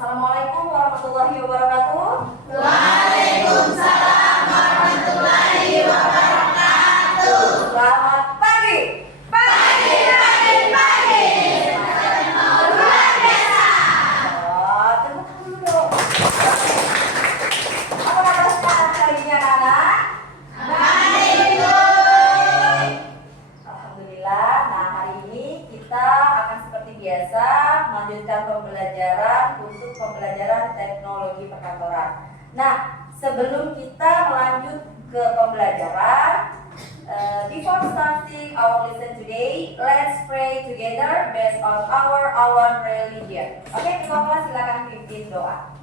Assalamualaikum warahmatullahi wabarakatuh. Waalaikumsalam warahmatullahi wabarakatuh. Selamat pagi. Pagi. Luar biasa. Tepuk tangan dulu dong. Apa kabar sekarang hari ini anak-anak? Baik. Alhamdulillah. Nah, hari ini kita akan seperti biasa melanjutkan pembelajaran untuk pembelajaran teknologi perkantoran. Nah, sebelum kita melanjut ke pembelajaran, before starting our lesson today, let's pray together based on our religion. Oke, ketua silakan pimpin doa.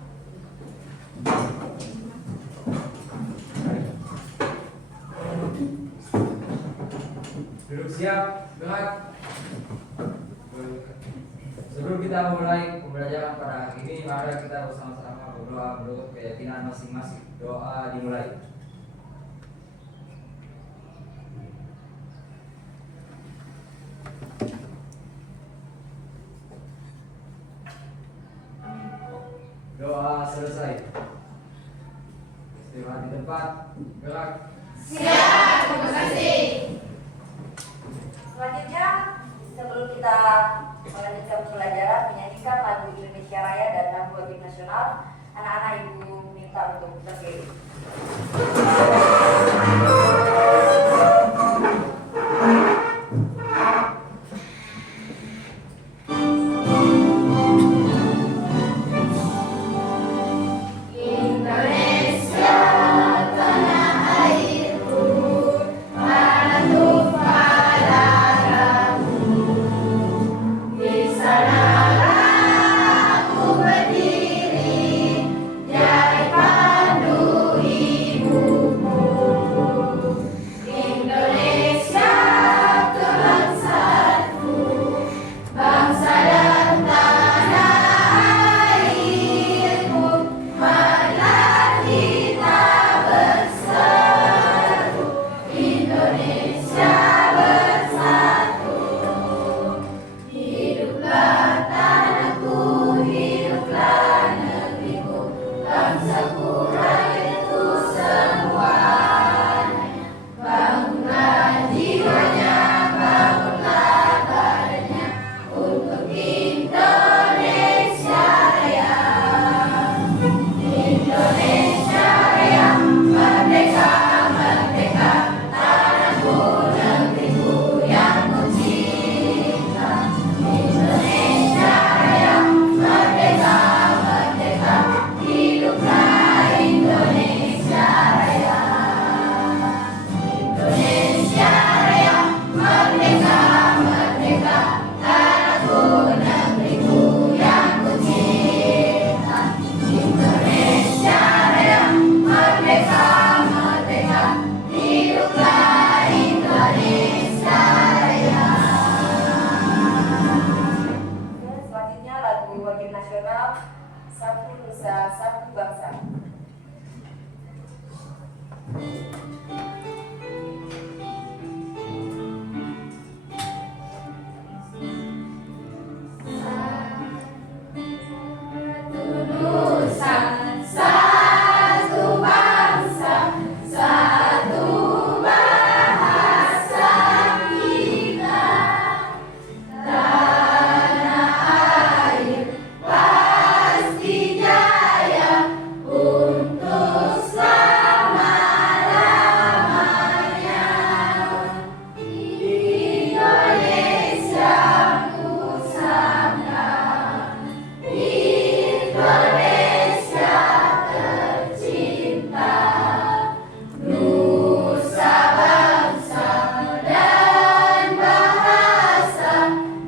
Duduk siap, gerak. Sebelum kita mulai pembelajaran pada hari ini, mari kita bersama-sama berdoa menurut keyakinan masing-masing. Doa dimulai. Doa selesai. Istirahat di tempat, gerak. Siap, terima kasih. Selanjutnya, sebelum kita melanjutkan pembelajaran, menyanyikan lagu Indonesia Raya dan lagu wajib nasional, anak-anak ibu minta untuk berdiri. Indonesia tanah airku, patuh padamu. Di sanalah aku berdiri, jadi pandu ibuku. Indonesia kebangsaanku, bangsa dan tanah airku. Marilah kita bersatu, Indonesia bersatu. Hiduplah tanahku, hiduplah negeriku, bangsaku, rakyatku semuanya. Bangunlah jiwanya, bangunlah badannya, untuk Indonesia Raya. Indonesia Raya, merdeka, merdeka, tanahku, negeriku yang ku cinta. Indonesia Raya, merdeka, merdeka, hiduplah Indonesia Raya. Indonesia Raya, merdeka, merdeka, tanahku, negeriku yang ku cinta. Indonesia Raya, merdeka, merdeka, hiduplah Indonesia Raya. Oke, selanjutnya lagu wajib nasional Satu Nusa Satu Bangsa. Satu nusa, satu bangsa, satu bahasa kita. Tanah air pasti jaya untuk selama-lamanya. Indonesia ku sangga, Indonesia tercinta, nusa bangsa dan bahasa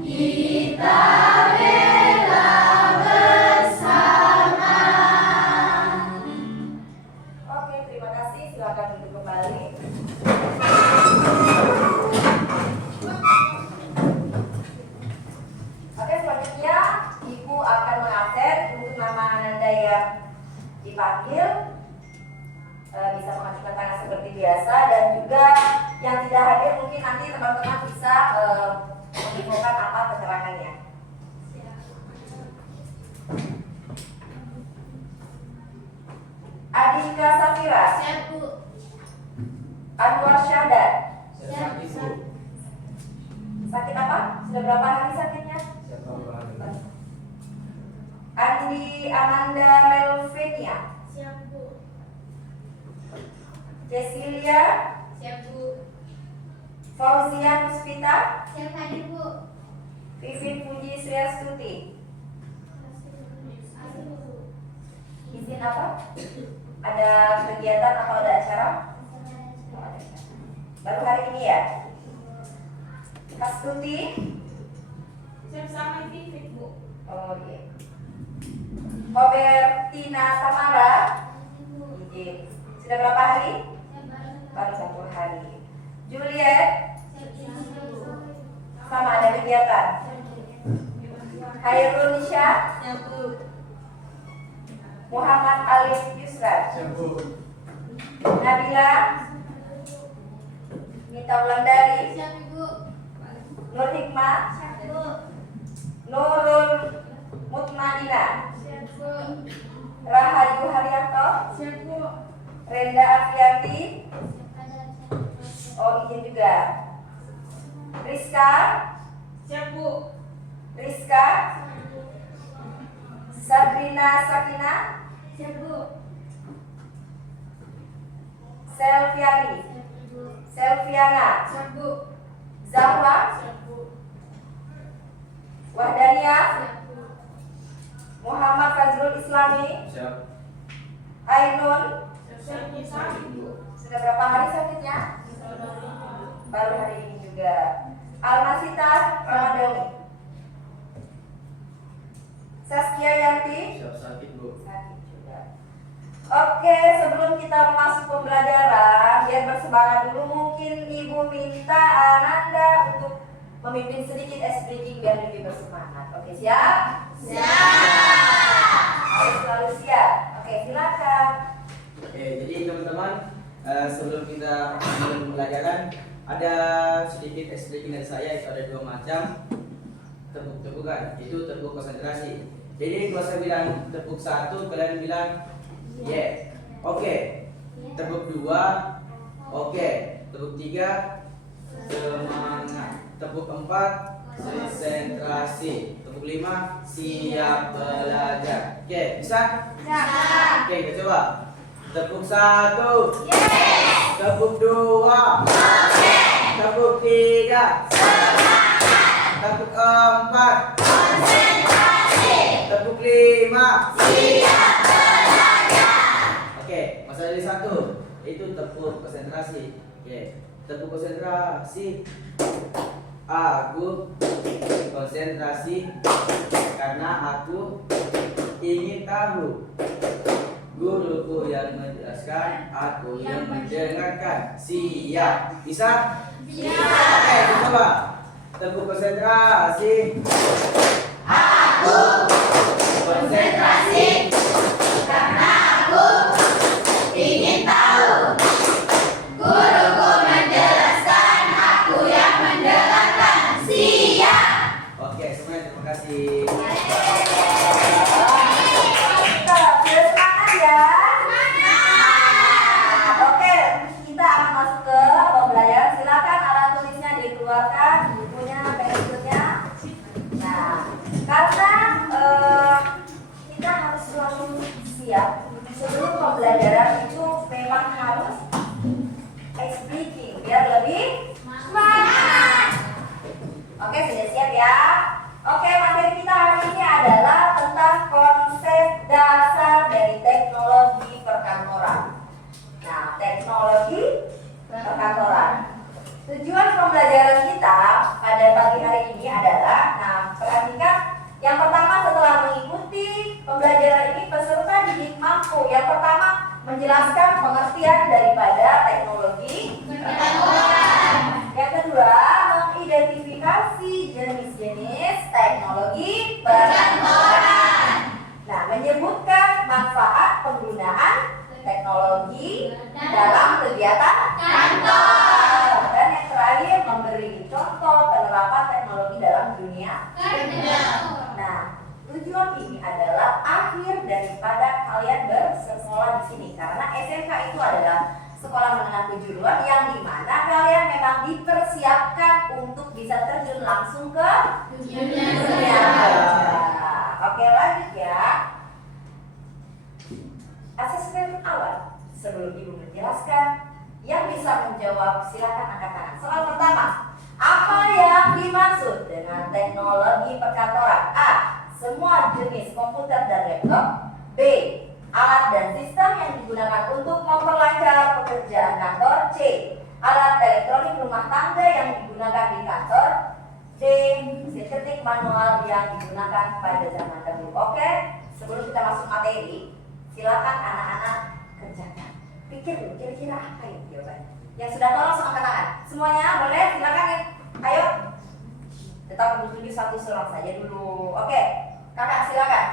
kita bela bersama. Oke, terima kasih. Silakan duduk kembali. Oke, selanjutnya Ibu akan mengabsen untuk nama Ananda yang dipanggil. Bisa mengajukan tangan seperti biasa, dan juga yang tidak hadir mungkin nanti teman-teman bisa menginfokan apa keterangannya. Adinka Safira. Siap, Bu. Anwar Syahdan. Siap sakit Bu. Sakit apa? Sudah berapa hari sakitnya? Siap beberapa hari. Andi Amanda Melvenia. Siap, Bu. Cecilia Siap, Bu. Fauzia Puspita. Siap hadir, Bu. Vivin Puji Sriastuti. Hadir, Bu. Izin apa? Ada kegiatan atau ada acara? Baru hari ini ya? Kastuti. Siap sama Vivit, Bu. Oh iya. Robertina Tamara. Izin. Sudah berapa hari? Baru 1 hari. Juliet. Sama ada kegiatan. Hairul Nisha. Siap, Bu. Muhammad Alif Yusra. Siap Bu. Nabila. Nita Wulandari. Siap, Ibu. Nur Hikmah. Siap, Bu. Nurul Mutmainah. Siap, Bu. Rahayu Haryanto. Siap, Bu. Renda Afiati. Oh izin juga. Rizka. Siap, Bu. Rizka. Sabrina Sakina. Siap, Bu. Selviani. Siap, Bu. Selviana. Siap, Bu. Zahra. Siap, Bu. Wahdania. Siap, Bu. Muhammad Fazrul Islami. Siap. Ainun. Siap, Bu. Sudah berapa hari sakitnya? Baru hari ini juga. Almasita Ramadhani. Saskia Yanti. Siap sakit Bu. Sakit juga. Oke, sebelum kita masuk pembelajaran, biar bersemangat dulu, mungkin Ibu minta Ananda untuk memimpin sedikit ice breaking biar lebih bersemangat. Oke, siap? Siap. Harus selalu siap. Oke, silakan. Oke, jadi teman-teman sebelum kita mulai pembelajaran ada sedikit explaining dari saya. Itu ada 2 macam tepuk-tepukan, itu tepuk konsentrasi. Jadi kalau saya bilang tepuk 1, kalian bilang yeah. Oke. Tepuk 2, oke. Tepuk 3, semangat. Tepuk 4, konsentrasi. Tepuk 5, siap belajar. Oke, bisa? Siap. Oke, kita coba. Tepuk 1, Yes. tepuk 2, tepuk 3, tepuk 4, tepuk 5. Siap belajar. Oke, masalah dari 1 itu tepuk konsentrasi. Oke, tepuk konsentrasi. Aku konsentrasi karena aku ingin tahu. Guruku yang menjelaskan, aku yang mendengarkan. Siap, bisa? Siap. Oke, kita coba. Tepuk konsentrasi. Aku konsentrasi karena aku ingin tahu. Guruku menjelaskan, aku yang mendengarkan. Siap. Oke, semuanya terima kasih. Biar semangat ya. Oke, kita akan masuk ke pembelajaran. Silakan alat tulisnya dikeluarkan, bukunya, pensilnya. Nah, karena kita harus selalu siap sebelum pembelajaran itu memang harus ice breaking biar lebih semangat. Oke, sudah siap ya? Oke, materi kita hari ini adalah tentang konsep dasar dari teknologi perkantoran. Nah, teknologi perkantoran. Tujuan pembelajaran kita pada pagi hari ini adalah, nah perhatikan, yang pertama setelah mengikuti pembelajaran ini peserta didik mampu. Yang pertama menjelaskan pengertian daripada teknologi perkantoran. Yang kedua mengidentifikasi jenis-jenis teknologi perkantoran. Nah, menyebutkan manfaat penggunaan teknologi dalam kegiatan kantor. Dan yang terakhir memberi contoh penerapan teknologi dalam dunia kerja. Nah, tujuan ini adalah akhir daripada kalian bersekolah di sini. kejuruan yang dimana kalian memang dipersiapkan untuk bisa terjun langsung ke dunia kerja. Oke, lanjut ya. Asesmen awal. Sebelum Ibu menjelaskan, yang bisa menjawab silakan angkat tangan. Soal pertama, apa yang dimaksud dengan teknologi perkantoran? A. Semua jenis komputer dan laptop. B. Alat dan sistem yang digunakan untuk memperlancar pekerjaan kantor. C. Alat elektronik rumah tangga yang digunakan di kantor. D. Mesin ketik manual yang digunakan pada zaman dahulu. Oke, sebelum kita masuk materi, silakan anak-anak kerjakan. Pikir dulu, kira-kira apa ini jawabannya? Yang sudah tahu langsung angkat tangan. Semuanya boleh, silakan ya. Ayo. Tetap tunjuk satu seorang saja dulu. Oke, kakak silakan.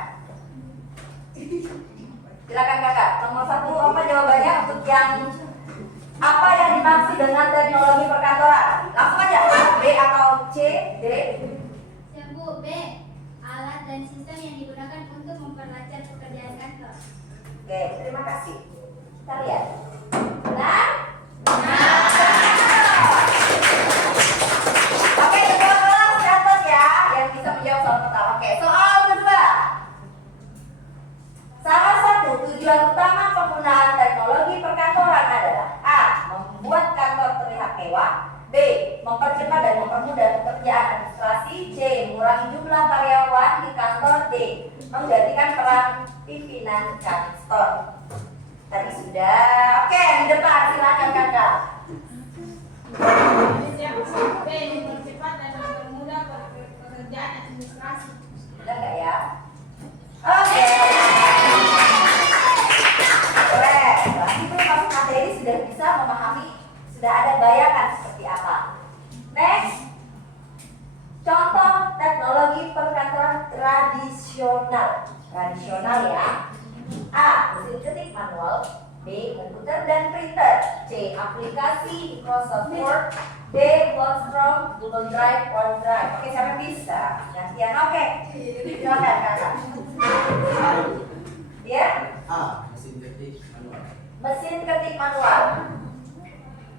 Silakan kakak. Nomor 1 apa jawabannya untuk yang apa yang dimaksud dengan teknologi perkantoran? Langsung aja. A, B atau C, D? Yang Bu, B. Alat dan sistem yang digunakan untuk memperlancar pekerjaan kantor. Oke, terima kasih. Kita lihat. Benar? Oke, kedua kelas catat ya yang bisa menjawab soal pertama. Oke, soal kedua. Salah satu tujuan utama penggunaan teknologi perkantoran adalah A. Membuat kantor terlihat mewah. B. Mempercepat dan mempermudah pekerjaan administrasi. C. Mengurangi jumlah karyawan di kantor. D. Menggantikan peran pimpinan kantor. Tadi sudah. Oke, di depan silakan kakak. Yang B. Mempercepat dan mempermudah pekerjaan administrasi. Benar nggak ya? Oke. Boleh. Berarti belum masuk materi sudah bisa memahami, sudah ada bayangan seperti apa. Next. Contoh teknologi perkantoran tradisional. Tradisional ya. A. Mesin ketik manual. B. Komputer dan printer. C. Aplikasi Microsoft Word. D. Wordstrom, Google Drive, OneDrive. Oke, siapa bisa? Gantian. Oke. Silakan kakak. Ya? A. Mesin ketik manual. Mesin ketik manual.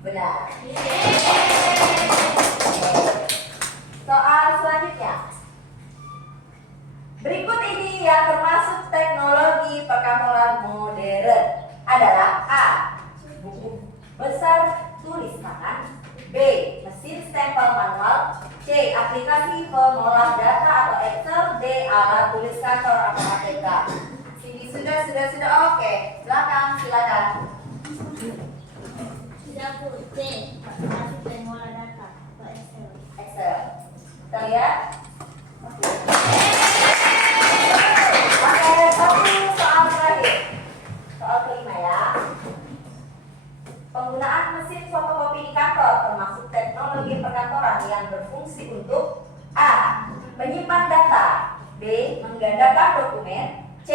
Benar. Soal selanjutnya. Berikut ini yang termasuk teknologi perkantoran modern adalah A. Buku besar tulis tangan. B. Mesin stempel manual. C. Aplikasi pengolah data atau Excel. D. Alat tulis kantor atau ATK. Sini sudah. Oke, silakan. Sudah Bu, C. Aplikasi pengolah data atau Excel. Excel. Kita lihat. Oke, satu soal terakhir. Soal kelima ya. Penggunaan mesin fotokopi di kantor termasuk teknologi perkantoran yang berfungsi untuk A. Menyimpan data. B. Menggandakan dokumen. C.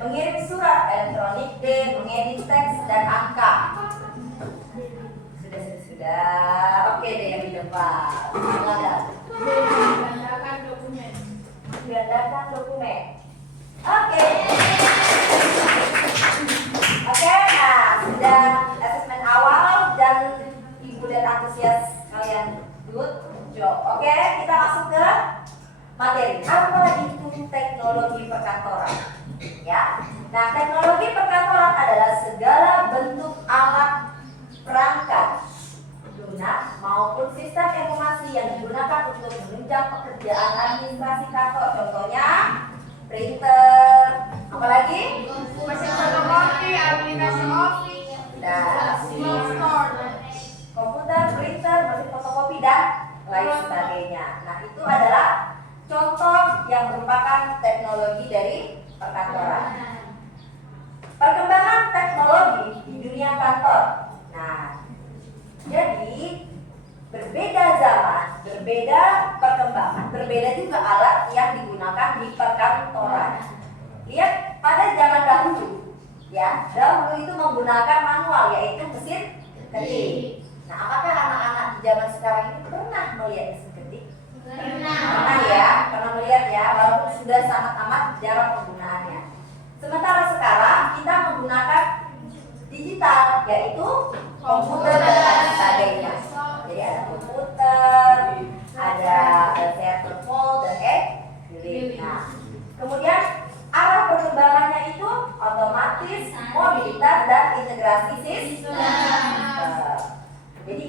Mengirim surat elektronik. D. Mengedit teks dan angka. Sudah. Oke deh yang di depan. Silakan. Menggandakan dokumen. Menggandakan dokumen. Oke. Oke, nah sudah asesmen awal dan ibu dan antusias kalian good job. Oke, kita masuk ke materi. Apa itu teknologi perkantoran? Ya. Nah, teknologi perkantoran adalah segala bentuk alat perangkat lunak maupun sistem informasi yang digunakan untuk menunjang pekerjaan administrasi kantor. Contohnya printer, apalagi Mesin fotokopi, aplikasi Office, dan store. komputer, printer, mesin fotokopi dan lain sebagainya. Nah, itu adalah contoh yang merupakan teknologi dari perkantoran. Perkembangan teknologi di dunia kantor. Nah, jadi berbeda zaman, berbeda perkembangan, berbeda juga alat yang digunakan di perkantoran. Lihat pada zaman dahulu, ya, dahulu itu menggunakan manual, yaitu mesin ketik. Nah, apakah anak-anak di zaman sekarang ini pernah melihat mesin ketik? Pernah ya, pernah melihat ya, walaupun sudah sangat amat jarang penggunaannya. Sementara sekarang kita menggunakan digital, yaitu komputer dan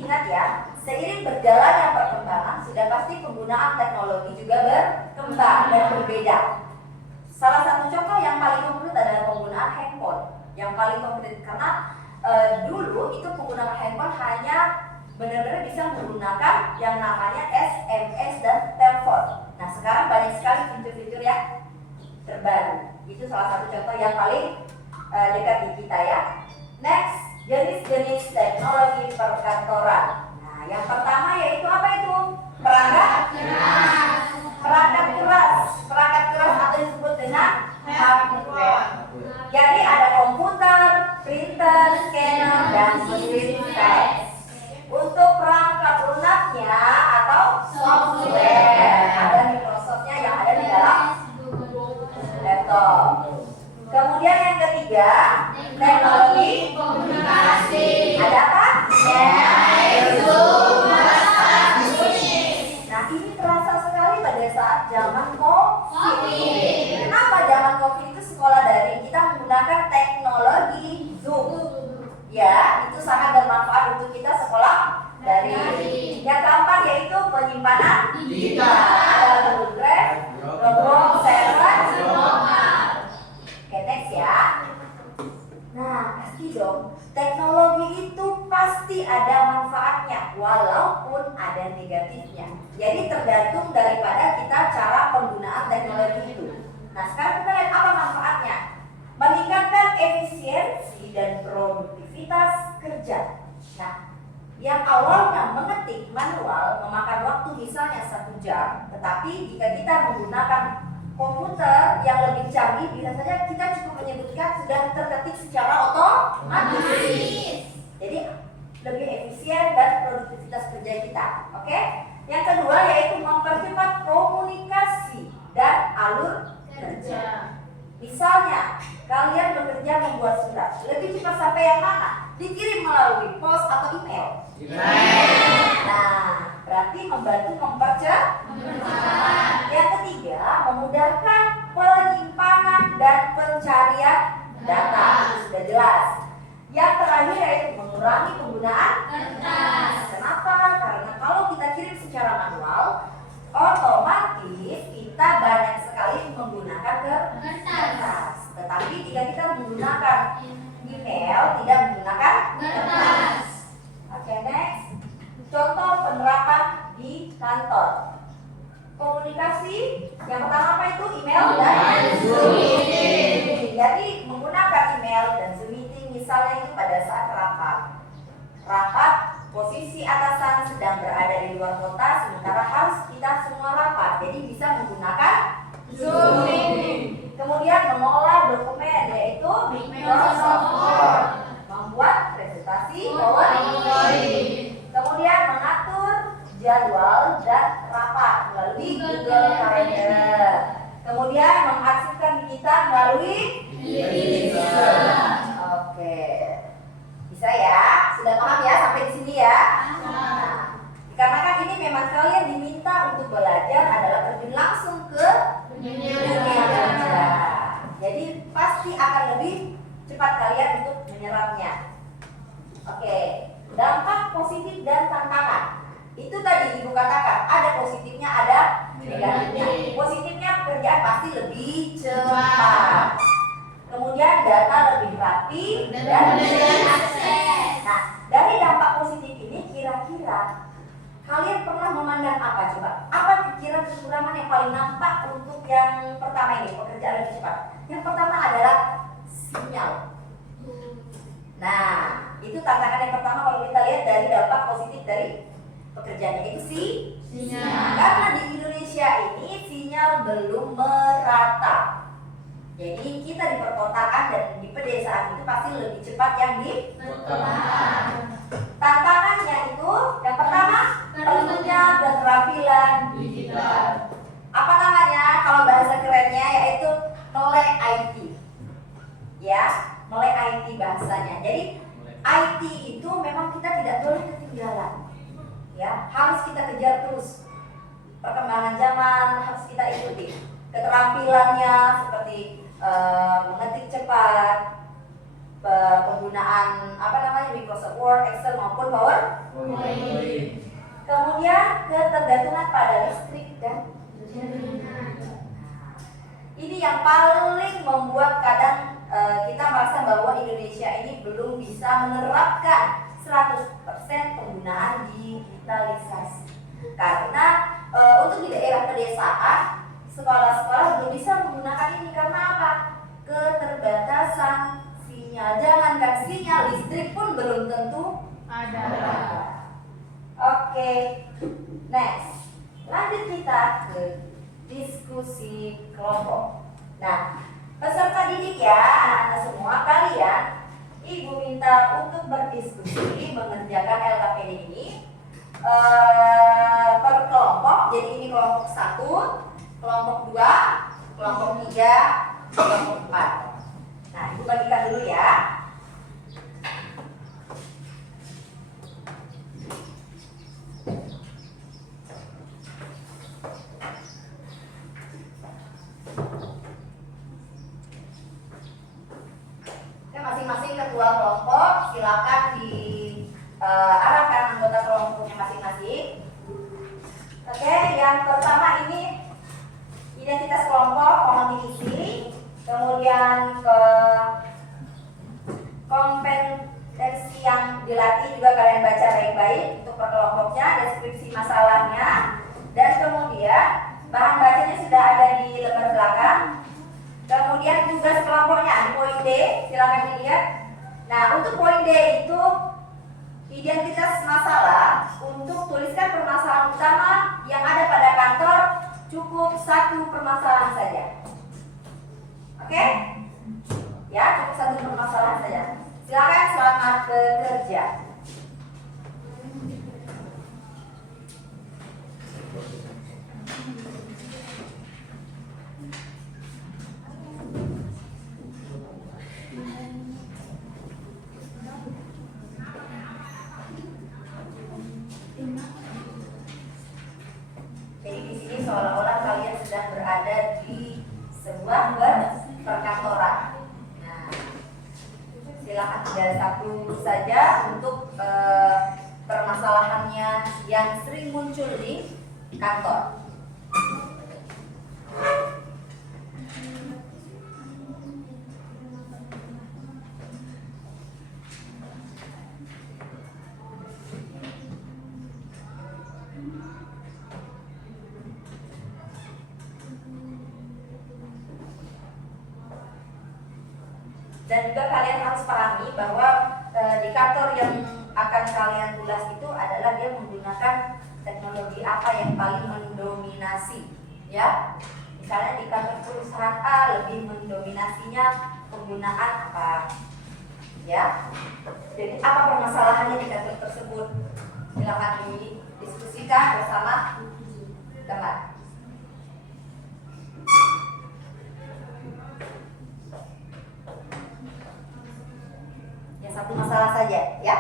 Ingat ya, seiring berjalannya perkembangan, sudah pasti penggunaan teknologi juga berkembang dan berbeda. Salah satu contoh yang paling konkret adalah penggunaan handphone. Yang paling konkret karena dulu itu penggunaan handphone hanya benar-benar bisa menggunakan yang namanya SMS dan telepon. Nah, sekarang banyak sekali fitur-fitur yang terbaru. Itu salah satu contoh yang paling dekat di kita ya. Next, jenis-jenis teknologi perkantoran. Nah, yang pertama yaitu apa itu? Perangkat keras. Perangkat keras atau disebut dengan hardware. Jadi ada komputer, printer, scanner, dan mesin fax. Untuk perangkat lunaknya atau software, ada Microsoftnya yang ada di dalam laptop. Kemudian yang ketiga, teknologi komunikasi. Ada apa? Nah, ini terasa sekali pada saat zaman COVID. Kenapa zaman COVID itu sekolah daring? Kita menggunakan teknologi Zoom. Ya, itu sangat bermanfaat untuk kita sekolah daring. Yang keempat yaitu penyimpanan digital. Ada Google Drive, Dropbox, Server, Oke, next ya. Nah, pasti dong, teknologi itu pasti ada manfaatnya, walaupun ada negatifnya. Jadi tergantung daripada kita cara penggunaan teknologi itu. Nah, sekarang kita lihat apa manfaatnya. Meningkatkan efisiensi dan produktivitas kerja. Nah, yang awalnya mengetik manual memakan waktu misalnya 1 jam, tetapi jika kita menggunakan komputer yang lebih canggih, bisa saja kita cukup menyebutkan sudah terketik secara otomatis. Jadi lebih efisien dan produktivitas kerja kita. Oke? Yang kedua yaitu mempercepat komunikasi dan alur kerja. Misalnya, kalian bekerja membuat surat, lebih cepat sampai yang mana? Dikirim melalui pos atau email. Nah, berarti membantu mempercepat. Yang ketiga, memudahkan penyimpanan dan pencarian data. Itu sudah jelas. Yang terakhir yaitu mengurangi penggunaan kertas. Kenapa? Karena kalau kita kirim secara manual, otomatis kita banyak sekali menggunakan kertas. Tetapi jika kita menggunakan email, tidak menggunakan kertas. Oke, next. Contoh penerapan di kantor. Komunikasi yang pertama apa itu? Email dan Zoom meeting. Jadi menggunakan email dan Zoom meeting misalnya itu pada saat rapat posisi atasan sedang berada di luar kota, sementara harus kita semua rapat, jadi bisa menggunakan Zoom meeting. Kemudian mengolah dokumen yaitu Microsoft Word, membuat presentasi PowerPoint. Kemudian mengatur jadwal dan rapat melalui Google Calendar. Kemudian mengarsipkan kita melalui Oke. Bisa ya? Sudah paham ya sampai di sini ya? Nah, dikarenakan ini memang kalian diminta untuk belajar adalah terjun langsung ke dunia kerja. Jadi pasti akan lebih cepat kalian untuk menyerapnya. Oke, dampak positif dan tantangan. Itu tadi ibu katakan, ada positifnya, ada negatifnya. Positifnya pekerjaan pasti lebih cepat. Kemudian data lebih rapi dan mudah diakses. Nah, dari dampak positif ini kira-kira kalian pernah memandang apa coba? Apa kira kekurangan yang paling nampak untuk yang pertama ini, pekerjaan lebih cepat? Yang pertama adalah sinyal. Nah, itu tantangan yang pertama kalau kita lihat dari dampak positif dari pekerjaannya itu sinyal. Karena di Indonesia ini sinyal belum merata. Jadi kita di perkotaan dan di pedesaan itu pasti lebih cepat yang di perkotaan. Tantangannya itu yang pertama perlunya keterampilan digital. Apa namanya? Kalau bahasa kerennya yaitu melek IT. Ya, melek IT bahasanya. Jadi IT itu memang kita tidak boleh ketinggalan. Ya, harus kita kejar terus. Perkembangan zaman harus kita ikuti. Keterampilannya seperti mengetik cepat, penggunaan apa namanya Microsoft Word, Excel maupun PowerPoint. Kemudian ketergantungan pada listrik dan ini yang paling membuat kadang kita merasa bahwa Indonesia ini belum bisa menerapkan 100% penggunaan digitalisasi. Karena untuk di daerah pedesaan, sekolah-sekolah belum bisa menggunakan ini karena apa? Keterbatasan sinyal. Jangankan sinyal, listrik pun belum tentu ada. Oke, next. Lanjut kita ke diskusi kelompok. Nah, peserta didik ya, anak-anak semua kalian, Ibu minta untuk berdiskusi mengerjakan LKPD ini per kelompok. Jadi ini kelompok 1, kelompok 2, kelompok 3, kelompok 4. Nah, Ibu bagikan dulu ya. Masing-masing ketua kelompok silakan diarahkan anggota kelompoknya masing-masing. Oke, yang pertama ini identitas kelompok mohon diisi, kemudian ke kompetensi yang dilatih juga kalian baca baik-baik untuk per kelompoknya, deskripsi masalahnya, dan kemudian bahan bacanya sudah ada di lembar belakang. Kemudian tugas kelompoknya di poin D, silakan dilihat. Nah, untuk poin D itu identitas masalah. Untuk tuliskan permasalahan utama yang ada pada kantor, cukup 1 permasalahan saja. Oke? Ya, cukup 1 permasalahan saja. Silakan, selamat bekerja. Jadi di sini seolah-olah kalian sedang berada di sebuah perkantoran. Nah, silakan tinggal 1 saja untuk permasalahannya yang sering muncul di kantor. Dan juga kalian harus pahami bahwa di kantor yang akan kalian tulis itu adalah dia menggunakan teknologi apa yang paling mendominasi, ya. Misalnya di kantor perusahaan A lebih mendominasinya penggunaan apa, ya. Jadi apa permasalahannya di kantor tersebut? Silakan didiskusikan bersama teman. Ya, 1 masalah saja, ya.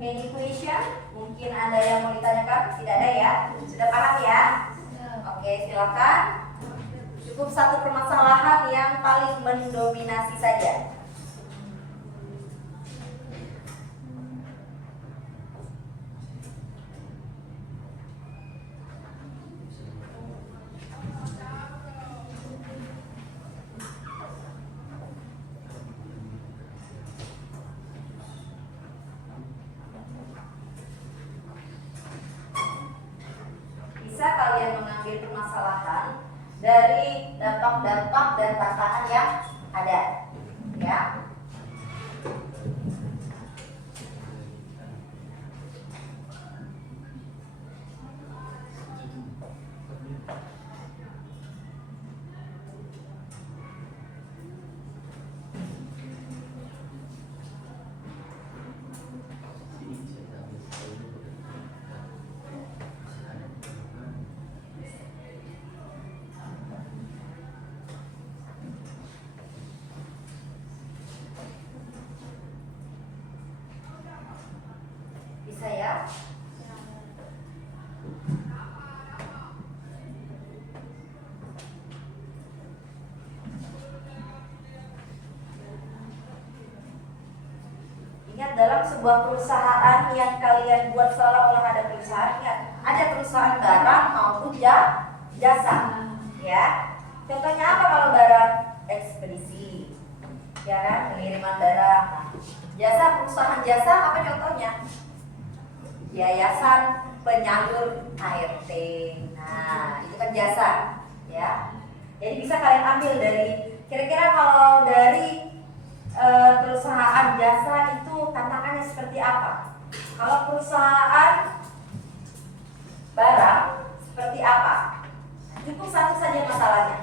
Any question? Mungkin ada yang mau ditanyakan? Tidak ada ya? Sudah paham ya? Oke, silakan. Cukup 1 permasalahan yang paling mendominasi saja. Bisa kalian mengambil permasalahan dari dampak-dampak dan tantangan yang ada, ya. dalam sebuah perusahaan yang kalian buat seolah-olah ada perusahaan, ya, ada perusahaan barang maupun jasa, ya. Contohnya apa kalau barang? Ekspedisi, ya kan, pengiriman barang. Nah, jasa, perusahaan jasa apa contohnya? Yayasan penyalur ART. Nah, itu kan jasa, ya. Jadi bisa kalian ambil dari, kira-kira kalau dari perusahaan jasa itu tantangannya seperti apa? Kalau perusahaan barang seperti apa? Cukup satu saja masalahnya.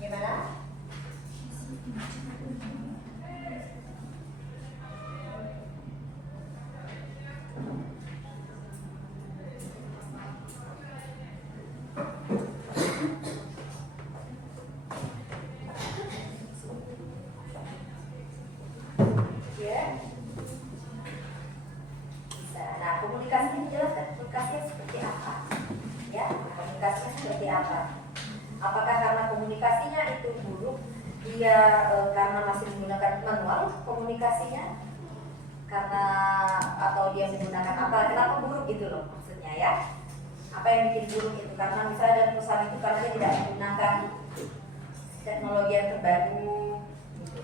Gimana? Ya. Bisa. Nah, komunikasinya dijelaskan. Komunikasinya seperti apa? Ya, komunikasinya seperti apa? Apakah karena komunikasinya itu buruk, dia karena masih menggunakan manual komunikasinya, karena atau dia menggunakan apa? Kenapa buruk gitu loh maksudnya, ya? Apa yang bikin buruk itu? Karena misalnya dalam perusahaan itu karena dia tidak menggunakan teknologi yang terbaru, gitu.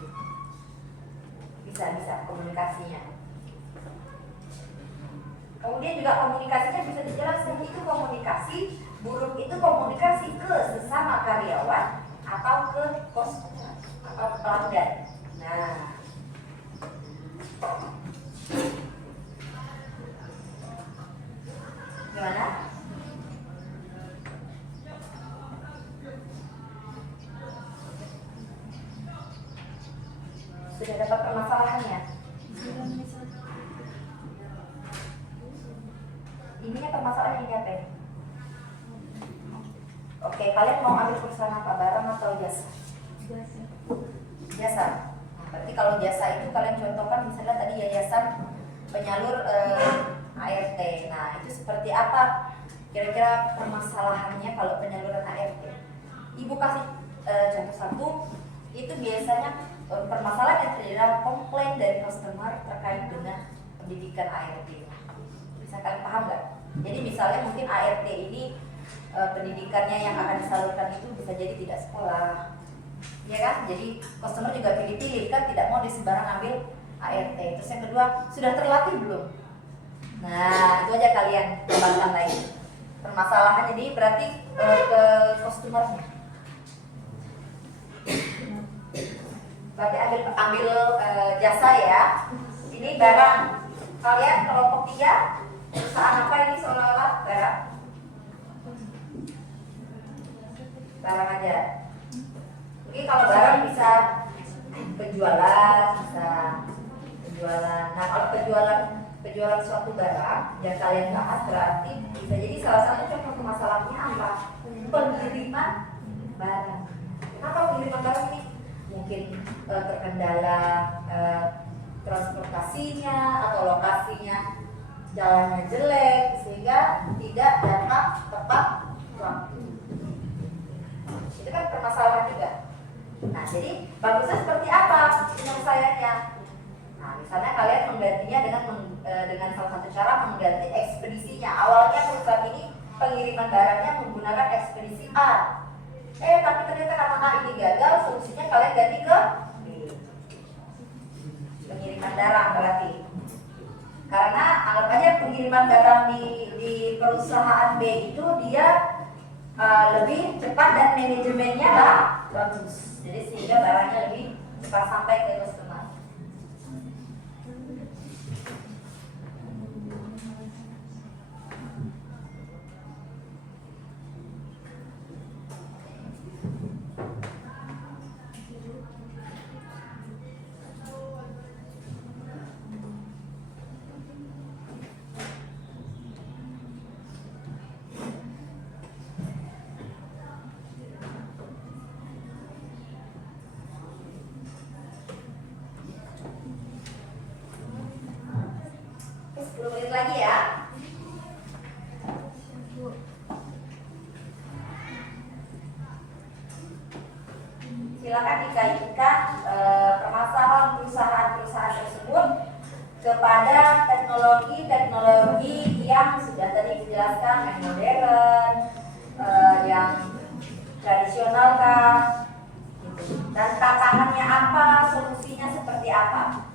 Bisa komunikasinya. Kemudian juga komunikasinya bisa dijelaskan, itu komunikasi buruk itu komunikasi ke sesama karyawan atau ke customer atau ke pelanggan. Nah, gimana? Sudah dapat permasalahannya? Ininya permasalahan yang apa? Oke, kalian mau ambil perusahaan apa? Barang atau jasa? Jasa. Nah, berarti kalau jasa itu kalian contohkan misalnya tadi yayasan penyalur ART. Nah, itu seperti apa kira-kira permasalahannya kalau penyaluran ART? Ibu kasih contoh satu, itu biasanya permasalahan yang terjadi adalah komplain dari customer terkait dengan pendidikan ART. Bisa kalian paham nggak? Jadi misalnya mungkin ART ini pendidikannya yang akan disalurkan itu bisa jadi tidak sekolah, ya kan? Jadi customer juga pilih-pilih kan, tidak mau disembarang ambil ART. Terus yang kedua, sudah terlatih belum? Nah, itu aja kalian kembangkan lagi permasalahan. Jadi berarti ke customernya. Berarti ambil jasa ya. Ini barang. Kalian kelompok 3, perusahaan apa ini seolah-olah barang? Barang aja. Mungkin kalau barang bisa penjualan, Nah, kalau penjualan suatu barang yang kalian bahas berarti bisa jadi salah satu contoh masalahnya apa? Pengiriman barang. Kenapa pengiriman barang ini? Mungkin terkendala transportasinya atau lokasinya, jalannya jelek sehingga tidak dapat tepat waktu. Itu kan permasalahan juga. Nah, jadi bagusnya seperti apa penyelesaiannya? Nah, misalnya kalian menggantinya dengan salah satu cara mengganti ekspedisinya. Awalnya perusahaan ini pengiriman barangnya menggunakan ekspedisi A. Tapi ternyata karena A ini gagal, solusinya kalian ganti ke B. Pengiriman barang berarti. Karena anggap aja pengiriman barang di perusahaan B itu dia lebih cepat dan manajemennya bagus. Jadi sehingga barangnya lebih cepat sampai ke customer. kepada teknologi-teknologi yang sudah tadi dijelaskan, yang modern, yang tradisional kah, gitu. Dan tantangannya apa, solusinya seperti apa.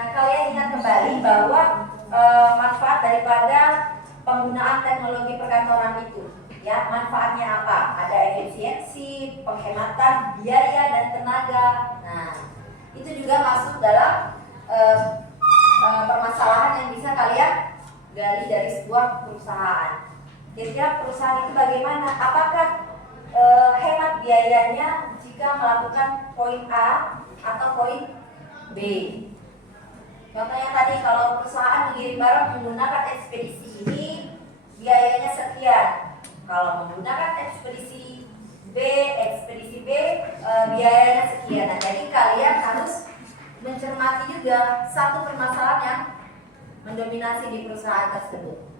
Nah, kalian ingat kembali bahwa manfaat daripada penggunaan teknologi perkantoran itu, ya, manfaatnya apa? Ada efisiensi, penghematan biaya dan tenaga. Nah, itu juga masuk dalam permasalahan yang bisa kalian gali dari sebuah perusahaan. Kira-kira perusahaan itu bagaimana? Apakah hemat biayanya jika melakukan poin A atau poin B? Contohnya tadi, kalau perusahaan mengirim barang menggunakan ekspedisi ini, biayanya sekian. Kalau menggunakan ekspedisi B, biayanya sekian. Nah, jadi kalian harus mencermati juga satu permasalahan yang mendominasi di perusahaan tersebut.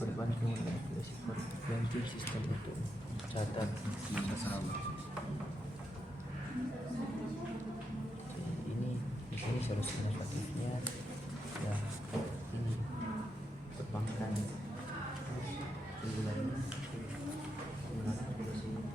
Perbandingan aplikasi banking sistem itu catat bisa sama. Ini di sini solusi negatifnya ya ini perbankan bulan menggunakan aplikasi untuk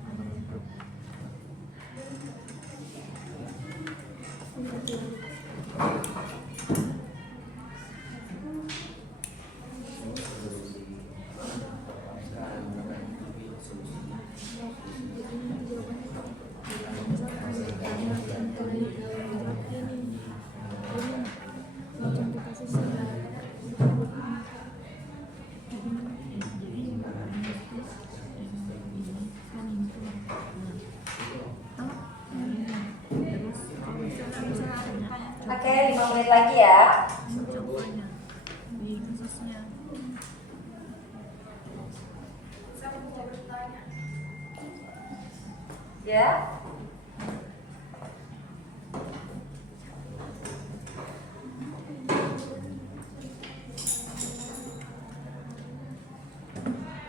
Oke, 5 menit lagi ya. Ya.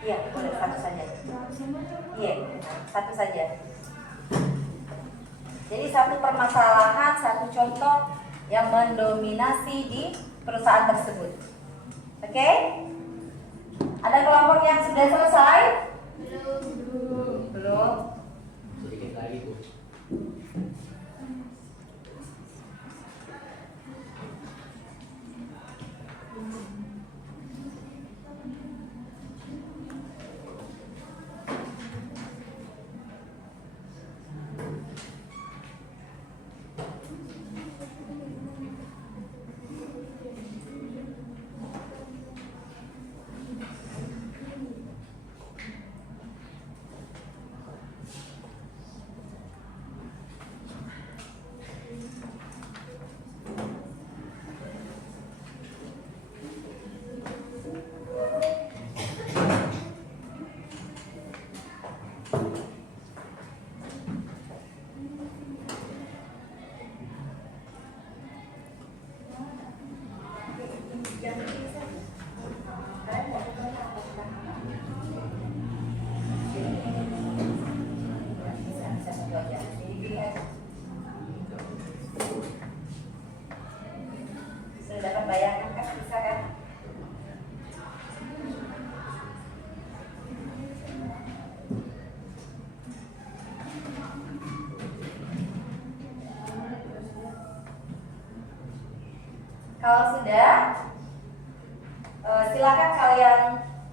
Iya, boleh satu saja. Iya, satu saja. Jadi satu permasalahan, satu contoh yang mendominasi di perusahaan tersebut. Oke? Ada kelompok yang sudah selesai? Belum. Belum. Sedikit lagi Bu. Sudah dapat bayangkan kan? Bisa kan? Kalau sudah, silakan kalian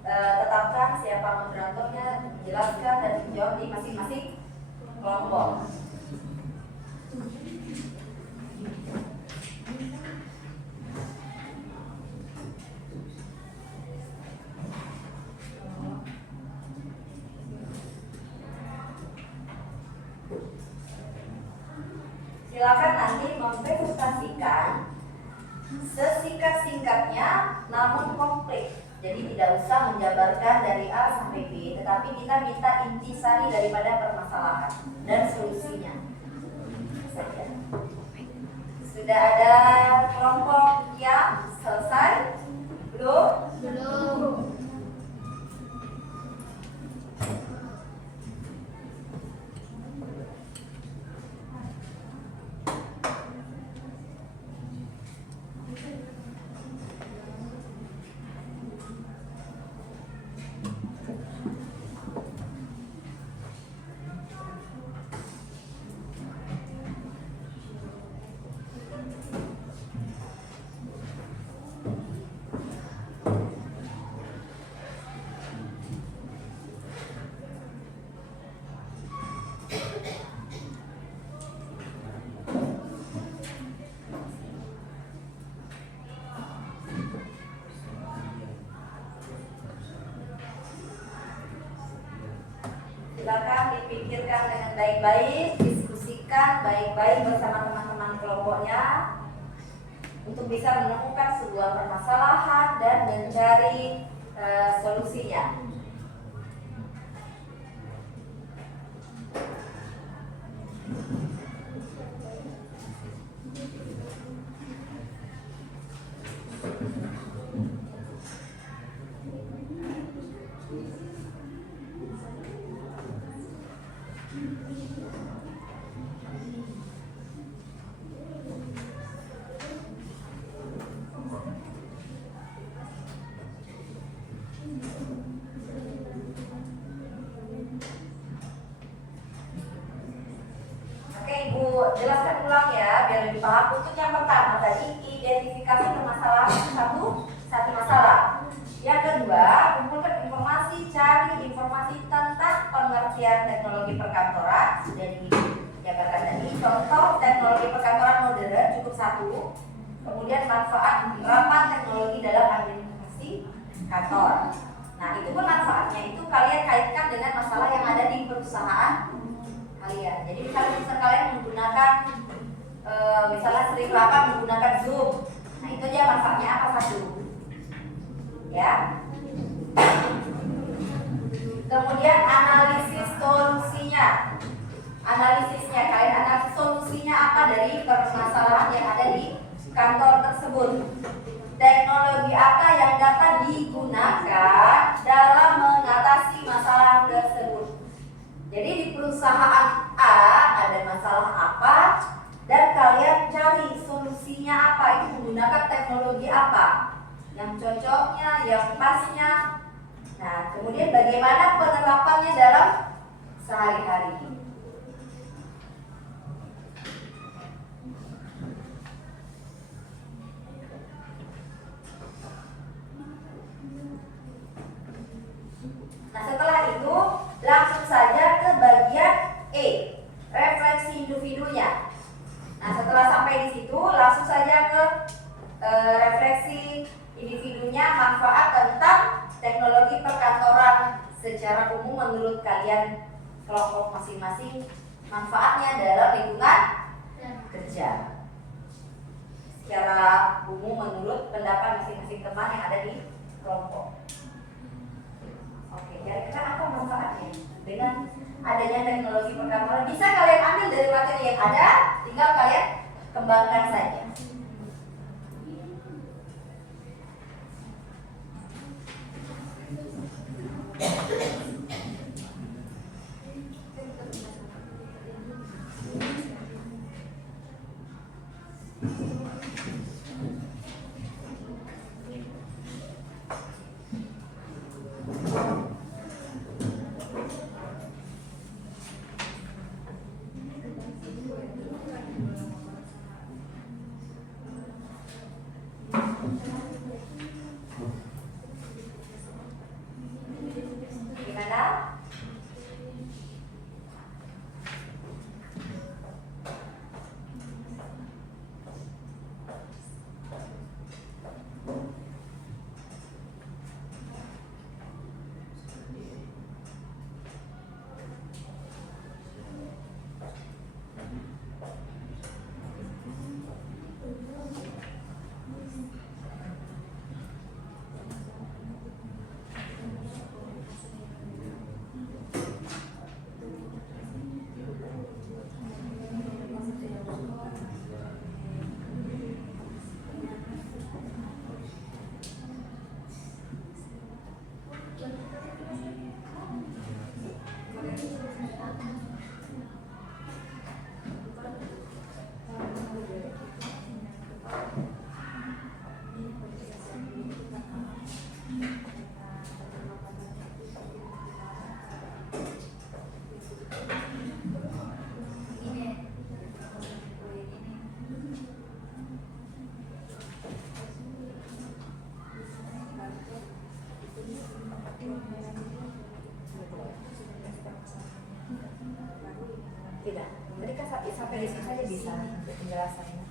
tetapkan siapa moderatornya, menjelaskan dan menjawab di masing-masing kelompok. Silakan nanti mempresentasikan sesingkat-singkatnya namun komplit. Jadi tidak usah menjabarkan dari A sampai B, tetapi kita minta intisari daripada permasalahan dan solusinya saja. Sudah ada kelompok yang selesai? Belum? Belum. Silakan dipikirkan dengan baik-baik, diskusikan baik-baik bersama teman-teman kelompoknya untuk bisa menemukan sebuah permasalahan dan mencari solusinya. Oke Ibu, jelaskan ulang ya biar lebih paham. Untuk yang pertama tadi identifikasi permasalahan satu masalah. Yang kedua, kumpulkan informasi, cari informasi tentang pengertian teknologi perkantoran. Sudah dijabarkan tadi. Contoh teknologi perkantoran modern cukup satu. Kemudian manfaat penerapan teknologi dalam administrasi kantor. Nah itu pun manfaatnya itu kalian kaitkan dengan masalah yang ada di perusahaan kalian. Jadi misalnya kalian menggunakan misalnya sering rapat menggunakan Zoom. Nah itu aja manfaatnya apa satu, ya. Kemudian analisis solusinya. Analisisnya kalian analisis solusinya apa dari permasalahan yang ada di kantor tersebut. Teknologi apa yang dapat digunakan dalam mengatasi masalah tersebut. Jadi di perusahaan A ada masalah apa dan kalian cari solusinya apa, itu menggunakan teknologi apa yang cocoknya, yang pasnya Nah, kemudian bagaimana penerapannya dalam sehari-hari? Nah, setelah itu langsung saja ke bagian E, refleksi individunya. Nah, setelah sampai di situ langsung saja ke refleksi individunya, manfaat tentang teknologi perkantoran secara umum menurut kalian kelompok masing-masing, manfaatnya dalam lingkungan kerja. Secara umum menurut pendapat masing-masing teman yang ada di kelompok. Oke, kira-kira apa manfaatnya dengan adanya teknologi perkantoran? Bisa kalian ambil dari materi yang ada, tinggal kalian kembangkan saja. Gimana? Tidak. Tadi kan sampai di sini saja bisa penjelasannya.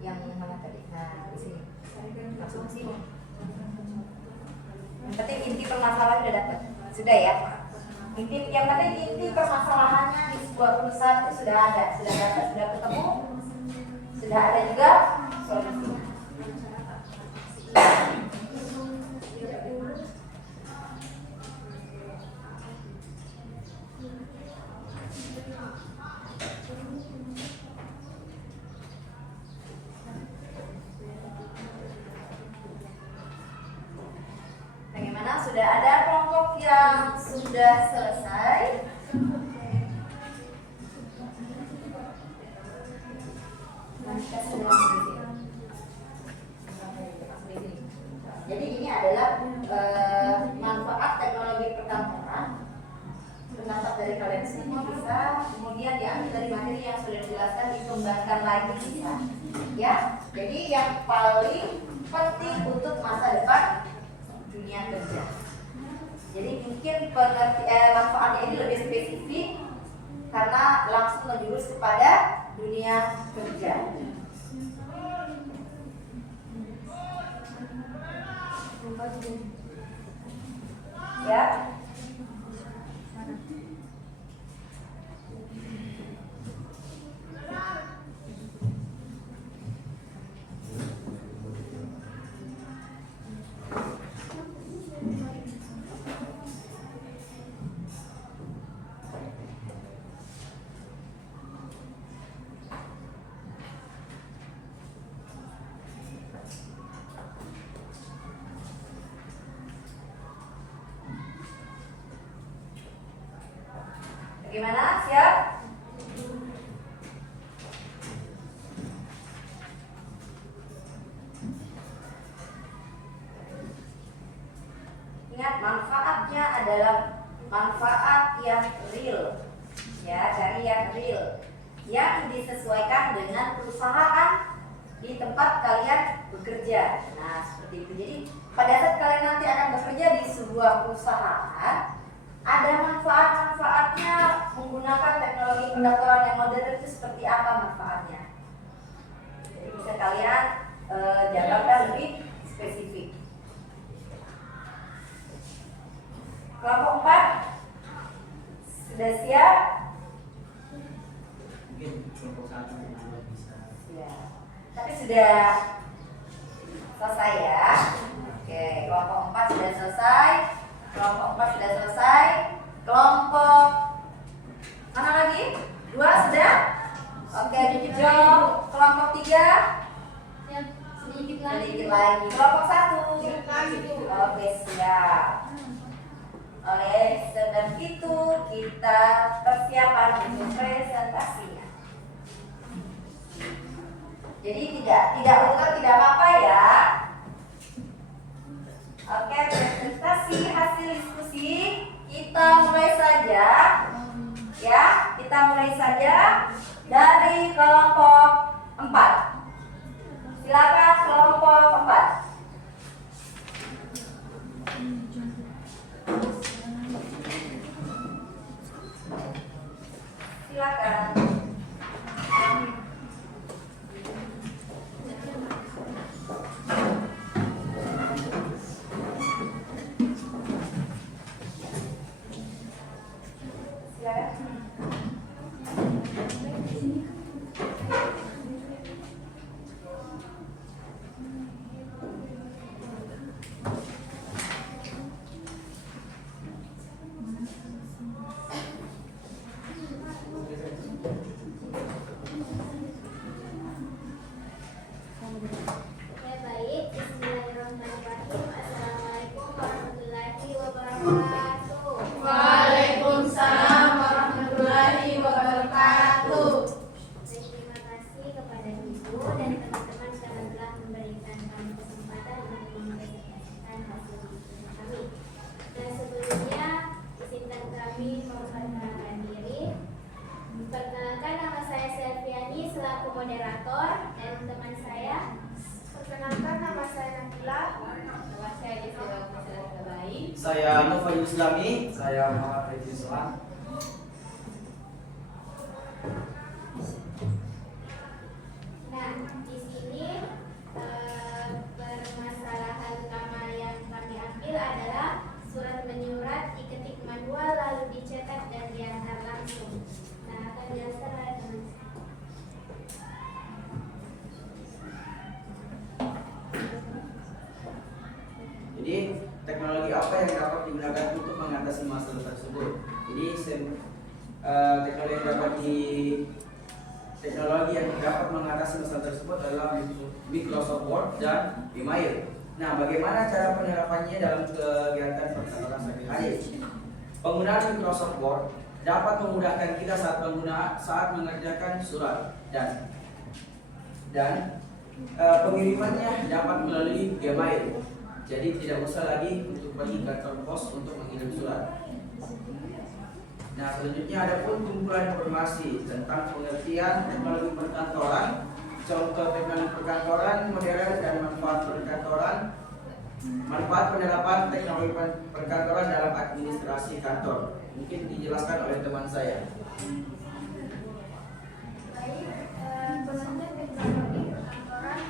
Yang mana tadi? Nah, di sini. Langsung sini. Yang penting inti permasalahan sudah dapat. Sudah ya? Yang penting inti permasalahannya di sebuah perusahaan itu sudah ada, sudah dapat, sudah ketemu, sudah ada juga solusinya. Bagaimana? Sudah ada kelompok yang sudah selesai? Jadi ini adalah manfaat teknologi perkantoran. Pendapat dari kalian semua bisa, kemudian diambil dari materi yang sudah dijelaskan, dikembangkan lagi bisa. Ya, jadi yang paling penting untuk masa depan dunia kerja. Jadi mungkin manfaatnya ini lebih spesifik karena langsung menjurus kepada dunia kerja. Ya. Bagaimana? Siap? manfaatnya adalah manfaat yang real, ya, dari yang real, yang disesuaikan dengan perusahaan di tempat kalian bekerja. Nah, seperti itu. Jadi pada saat kalian nanti akan bekerja di sebuah perusahaan, ada manfaat-manfaatnya menggunakan teknologi perkantoran yang modern itu seperti apa manfaatnya. Jadi bisa kalian jabarkan lebih spesifik. Kelompok 4 sudah siap? Mungkin kelompok 1 dan 2 bisa. Ya. Tapi sudah selesai ya. Oke, kelompok 4 sudah selesai. Kelompok 4 sudah selesai. Kelompok mana lagi? 2 sudah? Oke, jawab. Kelompok 3 Sedikit lagi. sedikit lagi. Kelompok 1 Sedikit lagi, Bu. Oke, siap. Oleh sebab itu kita persiapan untuk presentasinya. Jadi tidak utuh tidak apa-apa ya. Oke, presentasi hasil diskusi kita mulai saja. Ya, kita mulai saja dari kelompok 4. Silakan kelompok 4. Silakan. Ya, baik. Bismillahirrahmanirrahim. Assalamualaikum warahmatullahi wabarakatuh. Waalaikumsalam warahmatullahi wabarakatuh. Terima kasih kepada Ibu dan teman-teman karena telah memberikan kami kesempatan untuk mempresentasikan hasil diskusi kami. Dan sebelumnya, izinkan kami memperkenalkan diri. Perkenalkan, nama saya Selviani selaku moderator dan teman saya. Perkenalkan, nama saya Nabila. Nama saya Jessica Baik. Saya Nova Islami. Saya Muhammad Rifki Islam. Nah, di sini permasalahan utama yang kami ambil adalah surat menyurat diketik manual lalu dicetak dan diantar langsung. Nah, akan dijelaskan oleh teman saya. Jadi teknologi apa yang dapat digunakan untuk mengatasi masalah tersebut? Jadi teknologi yang dapat mengatasi masalah tersebut adalah Microsoft Word dan email. Nah, bagaimana cara penerapannya dalam kegiatan perkantoran sehari-hari? Penggunaan Microsoft Word dapat memudahkan kita saat mengerjakan surat dan pengirimannya dapat melalui Gmail. Jadi tidak usah lagi untuk pergi kantor pos untuk mengirim surat. Nah, selanjutnya ada pun kumpulan informasi tentang pengertian teknologi perkantoran, contoh teknologi perkantoran modern dan manfaat perkantoran, manfaat penerapan teknologi perkantoran dalam administrasi kantor. Mungkin dijelaskan oleh teman saya. Baik, pengertian teknologi perkantoran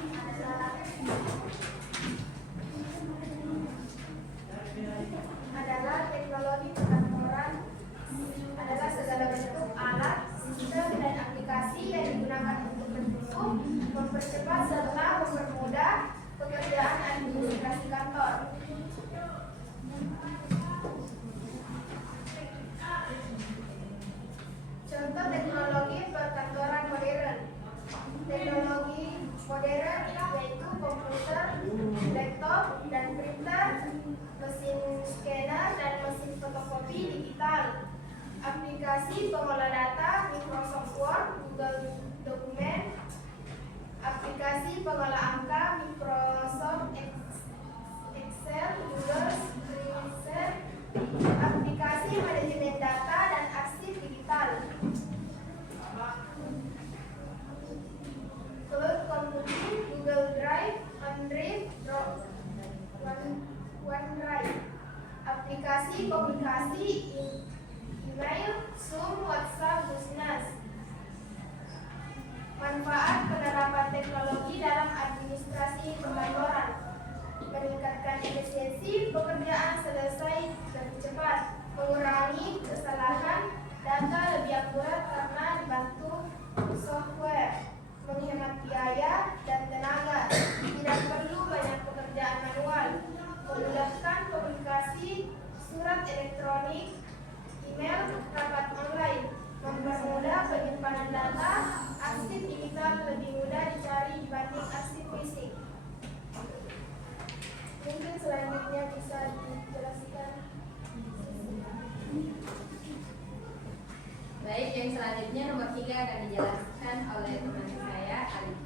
Adalah teknologi perkantoran adalah segala bentuk alat, sistem dan aplikasi yang digunakan untuk mendukung, mempercepat serta mempermudah pekerjaan administrasi kantor. Contoh teknologi perkantoran modern. Teknologi modern yaitu komputer, laptop, dan printer, mesin scanner, dan mesin fotokopi digital. Aplikasi pengolah data Microsoft Word, Google Dokumen, aplikasi pengolah angka Microsoft Excel, Google Spreadsheet, OneDrive, aplikasi komunikasi email, Zoom, WhatsApp, Business. Manfaat penerapan teknologi dalam administrasi perkantoran: meningkatkan efisiensi pekerjaan selesai lebih cepat, mengurangi kesalahan, data lebih akurat karena dibantu software, menghemat biaya dan tenaga, tidak perlu banyak pekerjaan manual, memudahkan komunikasi, surat elektronik, email, rapat online, mempermudah penyimpanan data, arsip digital lebih mudah dicari dibanding arsip fisik. Mungkin selanjutnya bisa dijelaskan. Baik, yang selanjutnya nomor 3 akan dijelaskan oleh teman saya, Ali.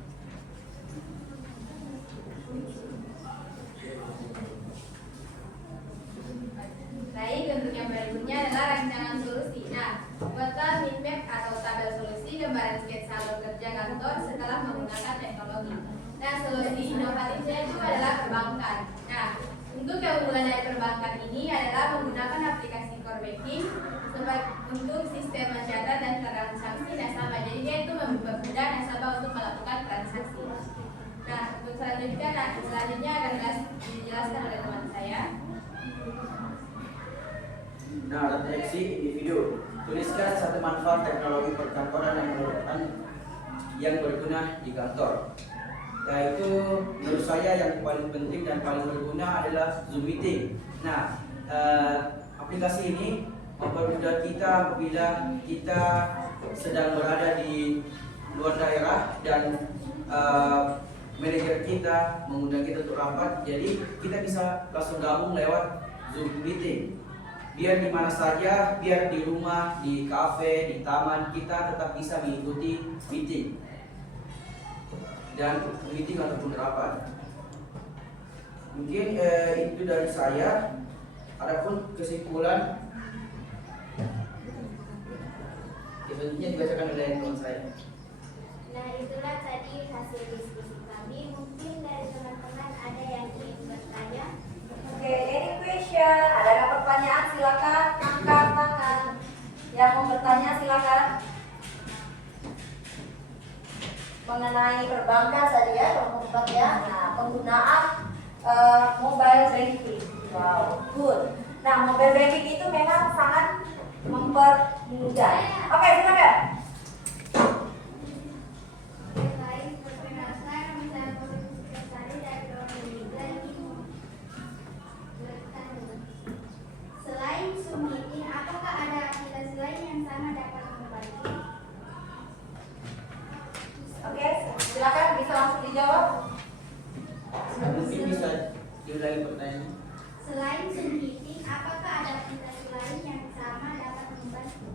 Baik, untuk yang berikutnya adalah rancangan solusi. Nah, buatlah mind map atau tabel solusi gambaran sketsa alur kerja kantor setelah menggunakan teknologi. Nah, solusi inovatifnya itu adalah perbankan. Nah, untuk keunggulan dari perbankan ini adalah menggunakan aplikasi core banking untuk sistem mencatat dan transaksi nasabah. Jadi dia itu mempermudah nasabah untuk melakukan transaksi. Nah, untuk selanjutnya akan dijelaskan oleh teman saya. Nah, deteksi individu. Tuliskan satu manfaat teknologi perkantoran yang berguna di kantor. Yaitu menurut saya yang paling penting dan paling berguna adalah Zoom meeting. Nah, aplikasi ini mempermudah kita apabila kita sedang berada di luar daerah dan manajer kita mengundang kita untuk rapat. Jadi kita bisa langsung gabung lewat Zoom meeting. Biar di mana saja, biar di rumah, di kafe, di taman, kita tetap bisa mengikuti meeting dan meeting ataupun rapat. Mungkin itu dari saya. Adapun kesimpulan selanjutnya dibacakan oleh teman saya. Nah, itulah tadi hasil diskusi kami. Mungkin dari teman-teman ada yang ingin bertanya. Oke, any question? Ada nggak pertanyaan? Silakan angkat tangan. Yang mau bertanya silakan. Mengenai perbankan tadi ya, teman-teman ya. Nah, penggunaan mobile banking. Wow, good. Nah, mobile banking itu memang sangat mempermudah. Oke, silakan. Selain Zoom meeting, apakah ada aplikasi lain yang sama dapat membantu? Oke, silakan bisa langsung dijawab. Mungkin bisa diulangi pertanyaan. Selain Zoom meeting, apakah ada aplikasi lain yang sama dapat membantu?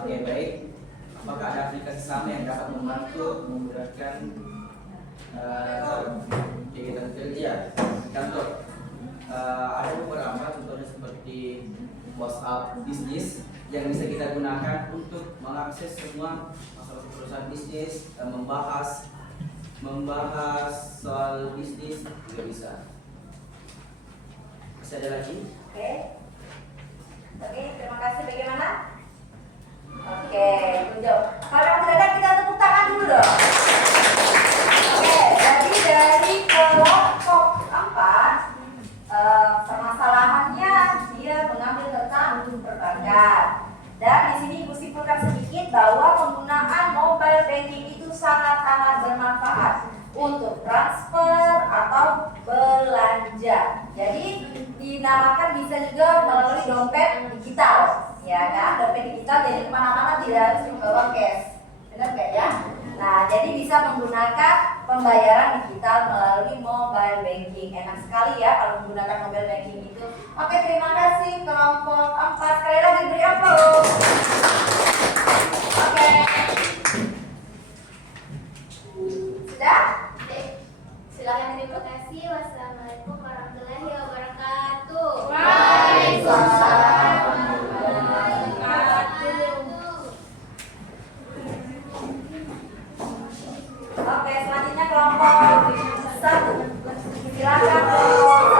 Oke, baik. Apakah ada aplikasi sama yang dapat membantu memudahkan kegiatan kerja di kantor? Ada beberapa, contohnya seperti WhatsApp bisnis yang bisa kita gunakan untuk mengakses semua masalah perusahaan bisnis, membahas soal bisnis juga bisa. Masih ada lagi? Oke. Oke, terima kasih. Bagaimana? Oke, tunjuk. Kalau yang sudah ada, kita tepuk tangan dulu dong. Oke, jadi dari kelompok 4 permasalahannya dia mengambil tentang perbankan. Dan di sini Ibu simpulkan sedikit bahwa penggunaan mobile banking itu sangat amat bermanfaat untuk transfer atau belanja. Jadi dinamakan bisa juga melalui dompet digital, ya kan? Dompet digital jadi kemana-mana tidak harus membawa cash, benar nggak ya? Nah, jadi bisa menggunakan pembayaran digital melalui mobile banking. Enak sekali ya kalau menggunakan mobile banking itu. Oke, terima kasih kelompok 4. Sekali lagi beri aplaus. Oke. Sudah? Silakan. Terima kasih. Wassalamualaikum warahmatullahi wabarakatuh. Waalaikumsalam. Oke, selanjutnya kelompok 1. Silakan kelompok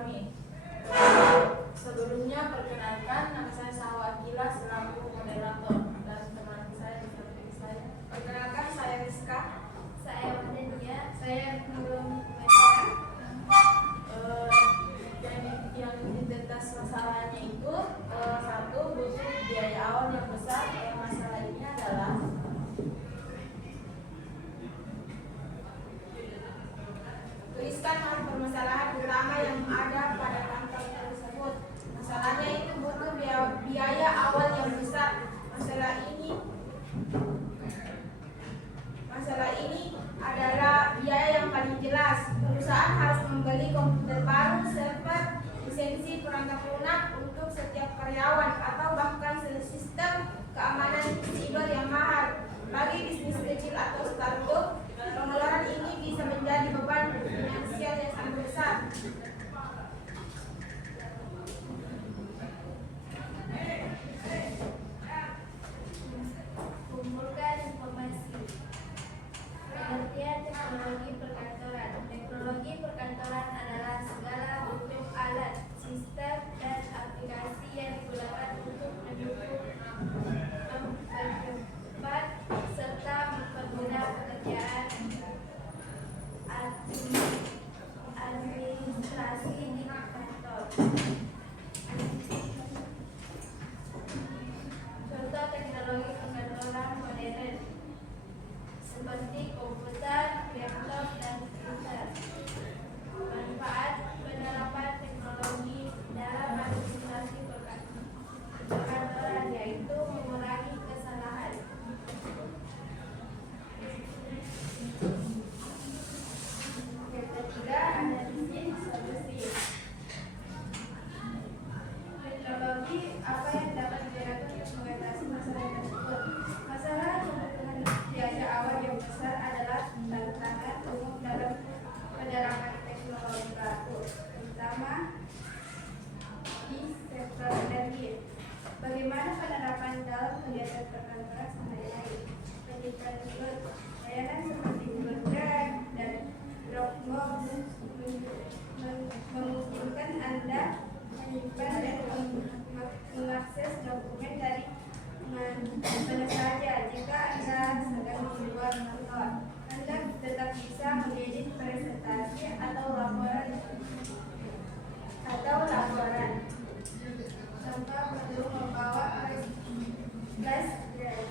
kami. Sebelumnya perkenalkan, nama saya Sahwa Akila selaku moderator dan teman saya di samping saya. Perkenalkan, saya Rizka. Saya Wadania. Saya belum Yang identitas masalahnya itu satu, butuh biaya awal yang besar. Masalah ini adalah Tuliskan permasalahan utama yang ada pada kantor tersebut. Masalahnya itu butuh biaya awal yang besar. Masalah ini adalah biaya yang paling jelas. Perusahaan harus membeli komputer baru, server, lisensi perangkat lunak untuk setiap karyawan, atau bahkan sistem keamanan siber yang mahal. Bagi bisnis kecil atau startup, pengeluaran ini bisa menjadi beban finansial yang sangat besar. kumpulkan informasi. Pengertian teknologi perkantoran. Teknologi perkantoran adalah segala bentuk alat, sistem, dan aplikasi yang digunakan untuk mendukung, mempercepat, serta mempermudah pekerjaan administrasi di kantor. Contoh teknologi perkantoran modern seperti komputer, laptop, dan printer. Manfaat penerapan teknologi dalam administrasi perkantoran yaitu mengurangi kesalahan. Yang ketiga, analisis solusi. Teknologi apa yang dapat digunakan untuk mengatasi masalah tersebut. Masalah yang membutuhkan biaya awal yang besar adalah tantangan umum dalam penerapan teknologi baru, terutama di sektor energi. Bagaimana penerapan dalam kegiatan perkantoran sehari-hari? Pendidikan Google, layanan seperti Google Drive dan Dropbox memungkinkan Anda menyimpan dan mengakses dokumen dari mana saja. Jika Anda sedang membuat kantor, Anda tetap bisa mengedit presentasi atau laporan tanpa perlu membawa flash drive.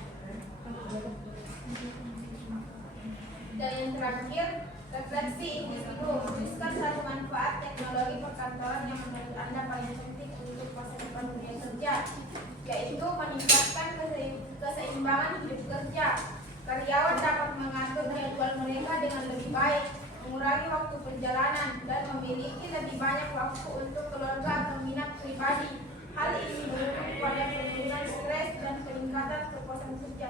Dan yang terakhir, refleksi individu. Tuliskan satu manfaat teknologi perkantoran yang menurut Anda paling penting untuk masa depan dunia kerja, yaitu meningkatkan keseimbangan hidup kerja. Karyawan dapat mengatur jadwal mereka dengan lebih baik, mengurangi waktu perjalanan, dan memiliki lebih banyak waktu untuk keluarga atau minat pribadi. Hal ini mendukung pada penurunan stres dan peningkatan kepuasan kerja.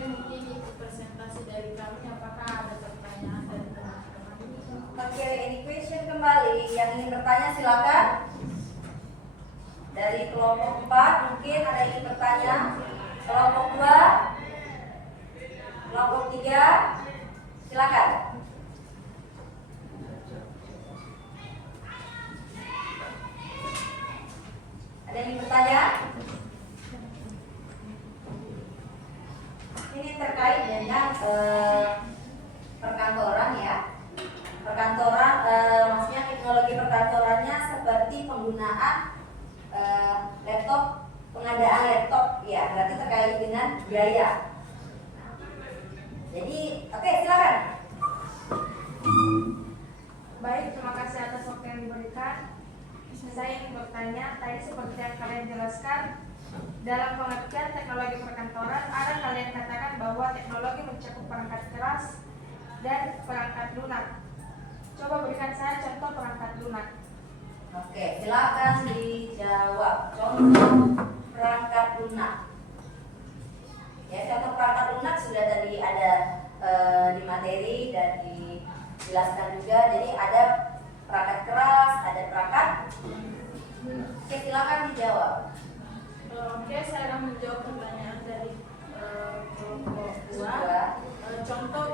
mungkin itu presentasi dari kami. Apakah ada pertanyaan dari teman-teman? Oke, ini question kembali. Yang ingin bertanya silakan. Dari kelompok 4 mungkin ada yang ingin bertanya. Kelompok 2, kelompok 3, silakan. Ada yang ingin bertanya? Ini terkait dengan perkantoran ya. Perkantoran, maksudnya teknologi perkantorannya seperti penggunaan laptop, pengadaan laptop ya, berarti terkait dengan biaya. Jadi, oke, silakan. Baik, terima kasih atas waktu yang diberikan. Saya ingin bertanya, tadi seperti yang kalian jelaskan, dalam pengertian teknologi perkantoran, ada kalian katakan bahwa teknologi mencakup perangkat keras dan perangkat lunak. Coba berikan saya contoh perangkat lunak. Oke, silakan dijawab. Contoh perangkat lunak. Ya, contoh perangkat lunak sudah tadi ada di materi dan dijelaskan juga. Jadi ada perangkat keras, ada perangkat. Oke, silakan dijawab. Oke, saya akan menjawab pertanyaan dari kelompok 2. Contoh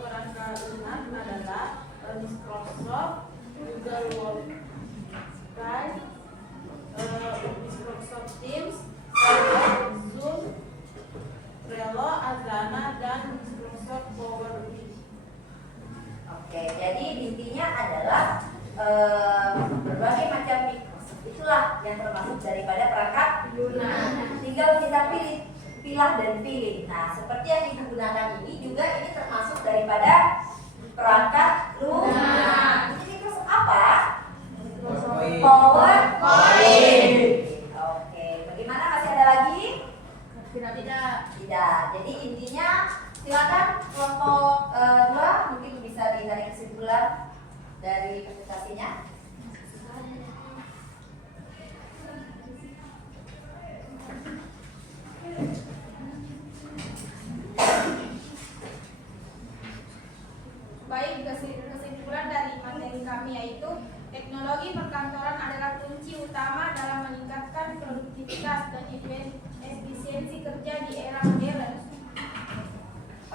perangkat lunak adalah Microsoft, Google Jadi intinya adalah berbagai macam itulah yang termasuk daripada perangkat lunak. Tinggal kita pilah dan pilih. Nah, seperti yang ibu gunakan ini juga ini termasuk daripada perangkat lunak. Ini terus apa? PowerPoint. Oke, bagaimana, masih ada lagi? Tidak. Jadi intinya silakan kelompok 2 mungkin bisa ditarik kesimpulan dari presentasinya. Baik, kesimpulan dari materi kami yaitu teknologi perkantoran adalah kunci utama dalam meningkatkan produktivitas dan efisiensi kerja di era modern.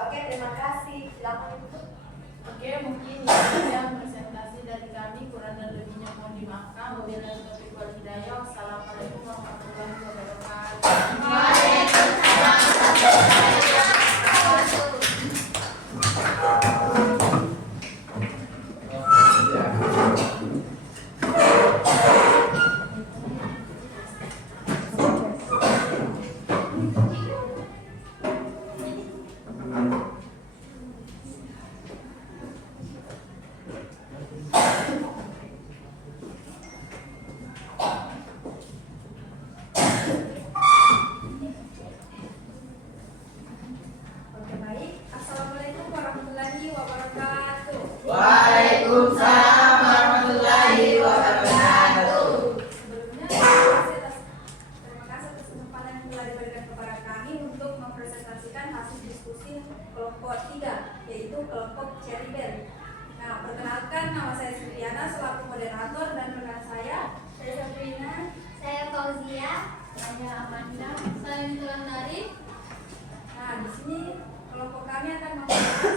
Oke, terima kasih. Silakan Ibu. Oke, mungkin ini saja presentasi dari kami. Kurang dan lebihnya mohon dimaafkan. Wabillahi taufiq wal hidayah. Wassalamualaikum warahmatullahi wabarakatuh. Oke, baik. Assalamualaikum warahmatullahi wabarakatuh. Waalaikumsalam warahmatullahi wabarakatuh. Sebelumnya terima kasih atas kesempatan yang telah diberikan kepada kami untuk mempresentasikan hasil diskusi kelompok 3, yaitu kelompok Cherry Berry. Nah, perkenalkan, nama saya Sylviana selaku moderator dan rekan saya Sabrina, Saya Fauzia. saya Amanda. Saya Tulandari. Nah, di sini kelompok kami akan membahas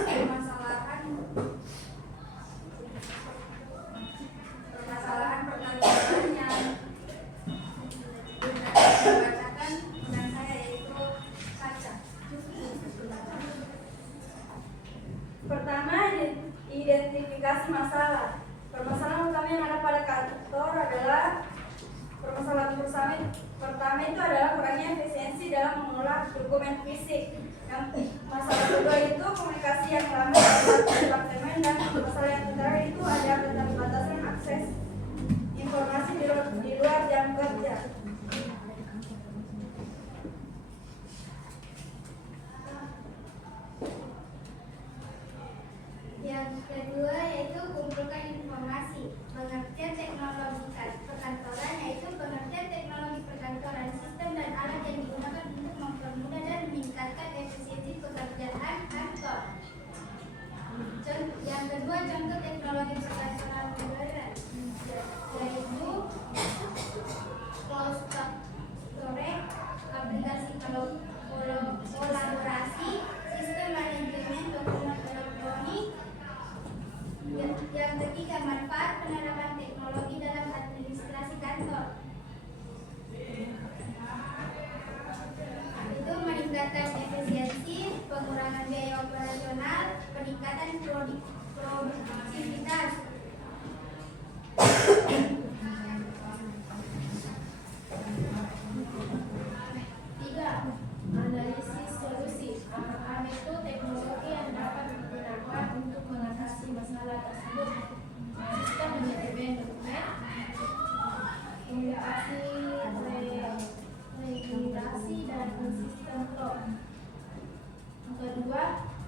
permasalahan pertanyaan yang dibacakan dengan saya, yaitu kaca. Pertama, identifikasi masalah. Permasalahan utama yang ada pada kantor adalah permasalahan pertama itu adalah kurangnya efisiensi dalam mengolah dokumen fisik. Yang masalah kedua itu komunikasi yang lambat antar departemen, dan masalah yang terakhir itu ada keterbatasan akses informasi di luar jam kerja. Yang kedua yaitu kumpulkan informasi. Pengertian teknologi perkantoran yaitu pengertian teknologi perkantoran, sistem dan alat yang digunakan untuk mempermudah dan meningkatkan efisiensi pekerjaan kantor. Yang kedua, contoh teknologi perkantoran modern yaitu cloud storage, aplikasi kolaborasi, sistem manajemen dokumen elektronik. Yang ketiga, manfaat penerapan teknologi dalam administrasi kantor. Itu meningkatkan efisiensi, pengurangan biaya operasional, peningkatan produktivitas. Tiga, analisis solusi. Apakah itu teknologi yang dapat digunakan untuk mengatasi masalah tersebut? Sistem manajemen dokumen, komunikasi, regenerasi, dan sistem flow. Yang kedua,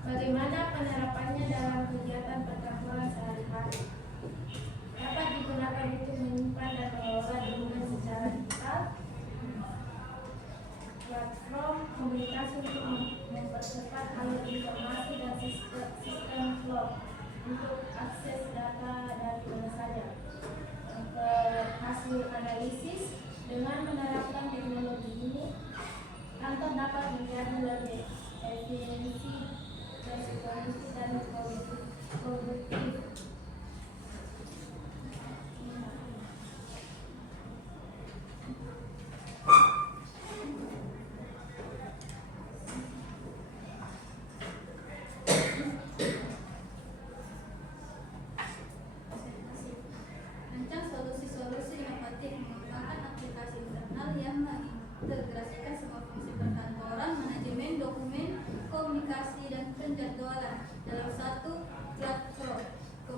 bagaimana penerapannya dalam kegiatan perkantoran sehari-hari? Dapat digunakan untuk menyimpan dan mengelola dokumen secara digital, platform komunikasi untuk mempercepat alur informasi, dan sistem flow untuk akses data dari mana saja. Hasil analisis, dengan menerapkan teknologi ini, kantor dapat menjadi lebih efisiensi, berkondisi, dan produktif.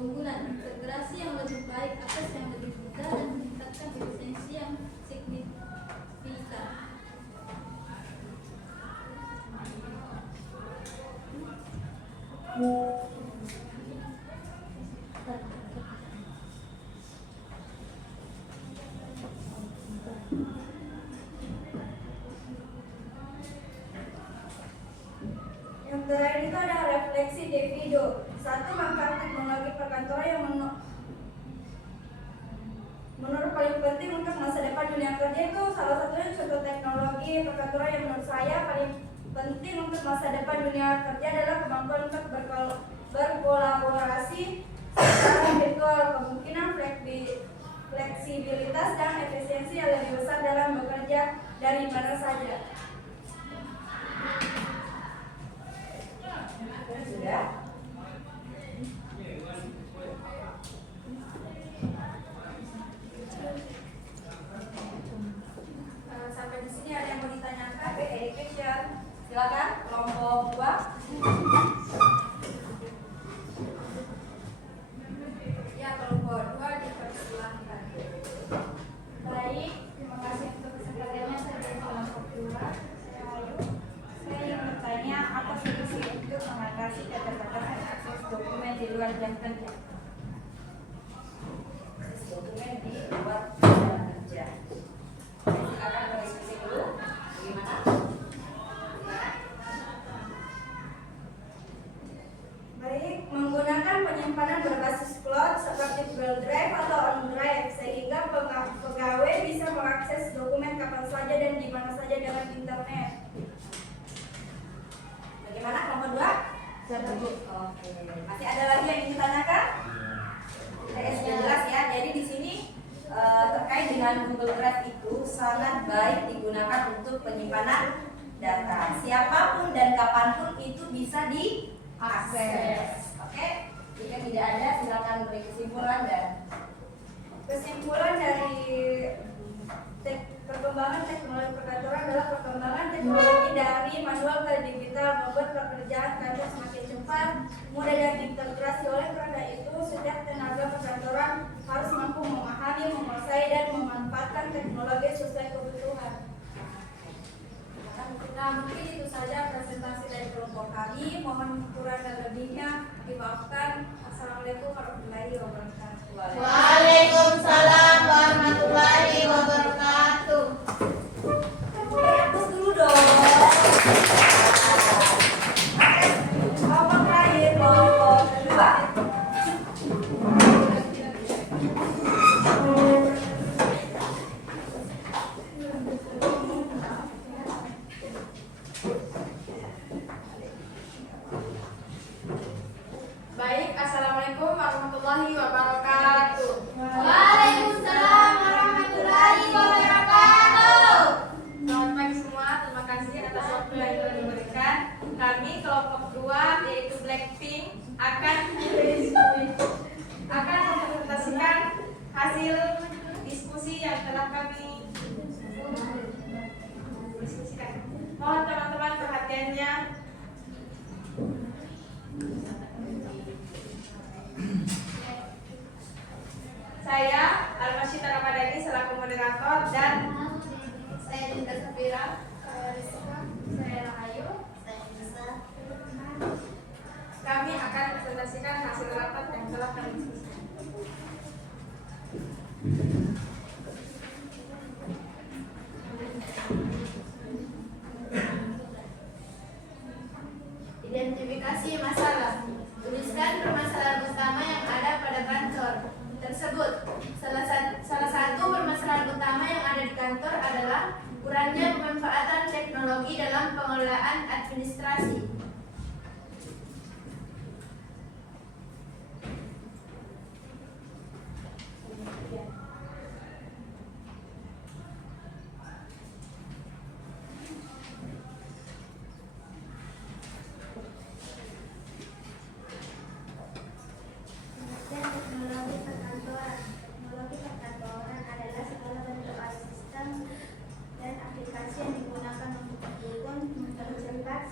keunggulan, integrasi yang lebih baik, akses yang lebih mudah, dan meningkatkan efisiensi yang signifikan. Yang terakhir itu adalah refleksi Davido. Satu, manfaat teknologi perkantoran yang menurut paling penting untuk masa depan dunia kerja itu salah satunya contoh teknologi perkantoran yang menurut saya paling penting untuk masa depan dunia kerja adalah kemampuan untuk berkolaborasi secara virtual, kemungkinan fleksibilitas dan efisiensi yang lebih besar dalam bekerja dari mana saja. Sudah? Sampai di sini ada yang mau ditanyakan? Education. Silakan kelompok 2. Ya, kelompok 2 dipersilahkan. Baik, terima kasih untuk kesempatannya. Saya dari kelompok 2. Saya Ayu. Saya ingin bertanya, apa solusi untuk mengatasi keterbatasan akses dokumen di luar jam kerja? Akses dokumen di luar jam kerja. Silakan berdiskusi dulu. Bagaimana? Baik, menggunakan penyimpanan berbasis cloud seperti Google Drive atau OneDrive sehingga pegawai bisa mengakses dokumen kapan saja dan di mana saja dengan internet. Bagaimana kelompok 2? Oke. Masih ada lagi yang ingin ditanyakan? Sudah jelas ya. Jadi di sini terkait dengan Google Drive itu sangat baik digunakan untuk penyimpanan data. Siapapun dan kapanpun itu bisa diakses. Oke. Jika tidak ada, silakan beri kesimpulan dan Kesimpulan dari perkembangan teknologi perkantoran adalah perkembangan teknologi dari manual ke digital membuat pekerjaan kantor semakin cepat, mudah dan integrasi. Oleh karena itu, setiap tenaga perkantoran harus mampu memahami, menguasai dan memanfaatkan teknologi sesuai kebutuhan. Nah, mungkin itu saja presentasi dari kelompok kami. Mohon kurang dan lebihnya dimaafkan. Assalamualaikum warahmatullahi wabarakatuh. Waalaikumsalam warahmatullahi wabarakatuh. Terus dulu dong. Kelompok terakhir, kelompok kedua. Baik, assalamualaikum warahmatullahi wabarakatuh. Waalaikumsalam warahmatullahi wabarakatuh. Selamat pagi semua, terima kasih atas waktu yang telah diberikan. Kami kelompok 2 yaitu Blackpink akan mempresentasikan hasil diskusi yang telah kami diskusikan. Mohon teman-teman perhatiannya. Saya Almasyita Ramadhani selaku moderator dan Saya Dinda Safira. saya Rahayu. Kami akan presentasikan hasil rapat yang telah kami diskusikan. Identifikasi masalah. Tuliskan permasalahan utama yang ada pada kantor tersebut. Salah satu permasalahan utama yang ada di kantor adalah kurangnya pemanfaatan teknologi dalam pengelolaan administrasi. Teknologi perkantoran. Teknologi perkantoran adalah segala bentuk alat sistem dan aplikasi yang digunakan untuk mendukung, mempercepat,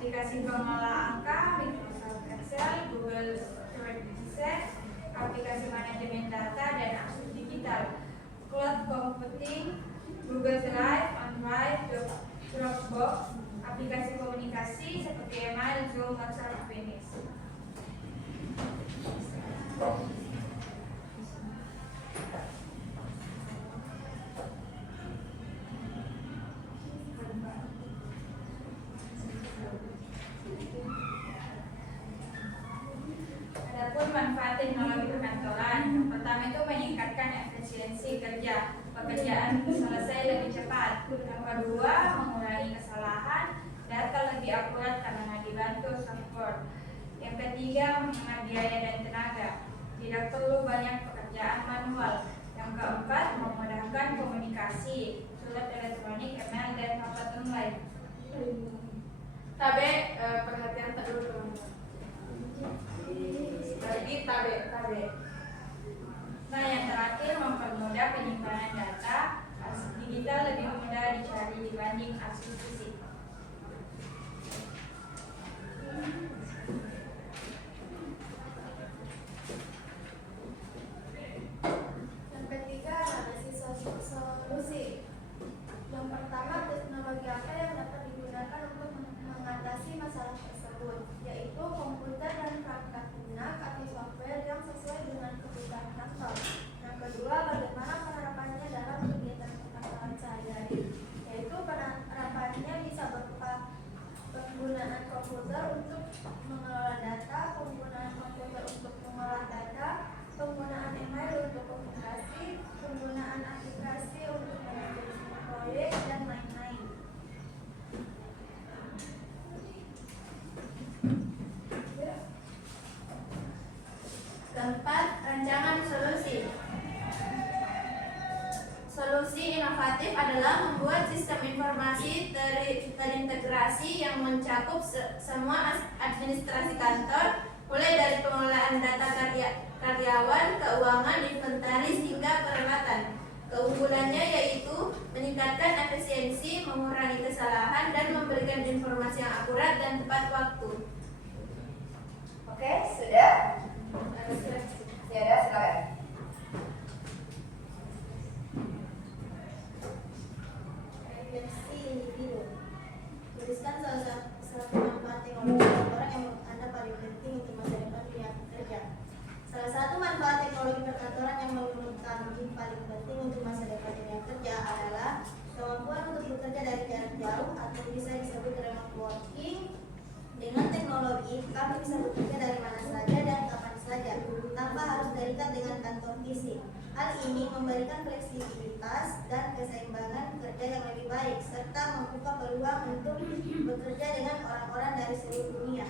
aplikasi pengelola angka, Microsoft Excel, Google Spreadsheet, aplikasi manajemen data dan akses digital, cloud computing, Google Drive, OneDrive, Dropbox, aplikasi komunikasi seperti email, Zoom, WhatsApp, Finish. Adapun manfaat teknologi perkantoran, yang pertama itu meningkatkan efisiensi kerja, pekerjaan selesai lebih cepat. Yang kedua, mengurangi kesalahan, data lebih akurat karena dibantu software. Yang ketiga, menghemat biaya dan tenaga, tidak perlu banyak pekerjaan manual. Yang keempat, memudahkan komunikasi, surat elektronik, email, dan rapat online. Tabe, perhatian tak dulu teman-teman. Jadi tabe. Nah, yang terakhir, mempermudah penyimpanan data. Arsip digital lebih mudah dicari dibanding arsip fisik. Yang ketiga, analisis solusi. Yang pertama, teknologi apa yang dapat digunakan untuk mengatasi masalah tersebut, yaitu komputer dan perangkat lunak atau software yang sesuai dengan kebutuhan kantor. Yang kedua, bagaimana penerapannya dalam kegiatan perkantoran sehari-hari, yaitu penerapannya bisa berupa penggunaan komputer untuk mengelola data, penggunaan komputer untuk mengolah data, penggunaan email untuk komunikasi, penggunaan aplikasi untuk manajemen proyek, dan lain-lain. Keempat, rancangan solusi. Solusi inovatif adalah membuat sistem informasi terintegrasi yang mencakup semua administrasi kantor, mulai dari pengelolaan data karyawan, keuangan, inventaris, hingga peralatan. Keunggulannya yaitu meningkatkan efisiensi, mengurangi kesalahan, dan memberikan informasi yang akurat dan tepat waktu. Oke, sudah? Sudah, silakan. Refleksi individu. Tuliskan salah satu manfaat teknologi perkantoran yang menurut Anda paling penting untuk masa depan dunia kerja. Salah satu manfaat teknologi perkantoran yang menurut kami paling penting untuk masa depan dunia kerja adalah kemampuan untuk bekerja dari jarak jauh atau bisa disebut remote working. Dengan teknologi, kami bisa bekerja dari mana saja dan kapan saja, tanpa harus terikat dengan kantor fisik. Hal ini memberikan fleksibilitas dan keseimbangan kerja yang lebih baik, serta membuka peluang untuk bekerja dengan orang-orang dari seluruh dunia.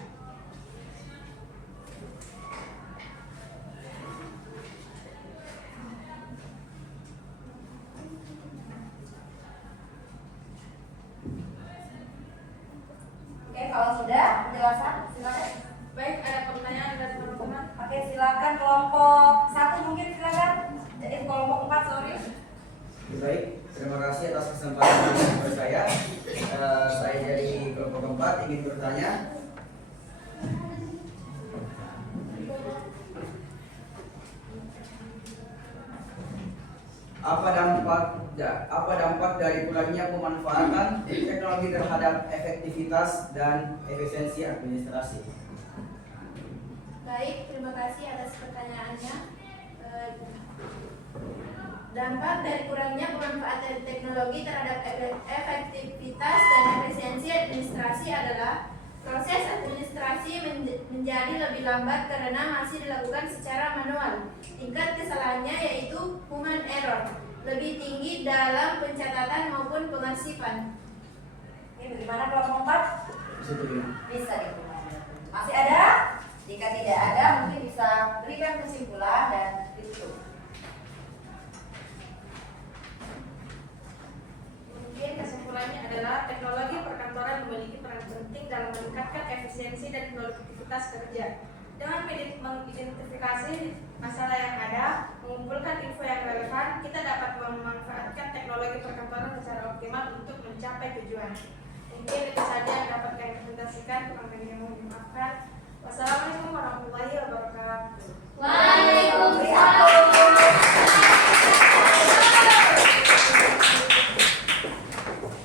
Oke, kalau sudah penjelasan, silakan. Baik, ada pertanyaan dari teman-teman? Oke, silakan kelompok 1 mungkin silakan. Jadi kelompok 4, sorry. Baik, terima kasih atas kesempatan kepada saya. Saya dari kelompok 4 ingin bertanya. Apa dampak dari kurangnya pemanfaatan teknologi terhadap efektivitas dan efisiensi administrasi? Baik, terima kasih atas pertanyaannya. Dampak dari kurangnya pemanfaatan teknologi terhadap efektivitas dan efisiensi administrasi adalah proses administrasi menjadi lebih lambat karena masih dilakukan secara manual. Tingkat kesalahannya yaitu human error lebih tinggi dalam pencatatan maupun pengarsipan. Oke, bagaimana kelompok 4? Bisa diterima. Masih ada? Jika tidak ada, mungkin bisa berikan kesimpulan dan ditutup. Mungkin kesimpulannya adalah teknologi perkantoran memiliki peran penting dalam meningkatkan efisiensi dan produktivitas kerja. Dengan mengidentifikasi masalah yang ada, mengumpulkan info yang relevan, kita dapat memanfaatkan teknologi perkantoran secara optimal untuk mencapai tujuan. Mungkin itu saja yang dapat kami presentasikan. Sekian, kurang lebihnya mohon dimaafkan. Wassalamualaikum warahmatullahi wabarakatuh.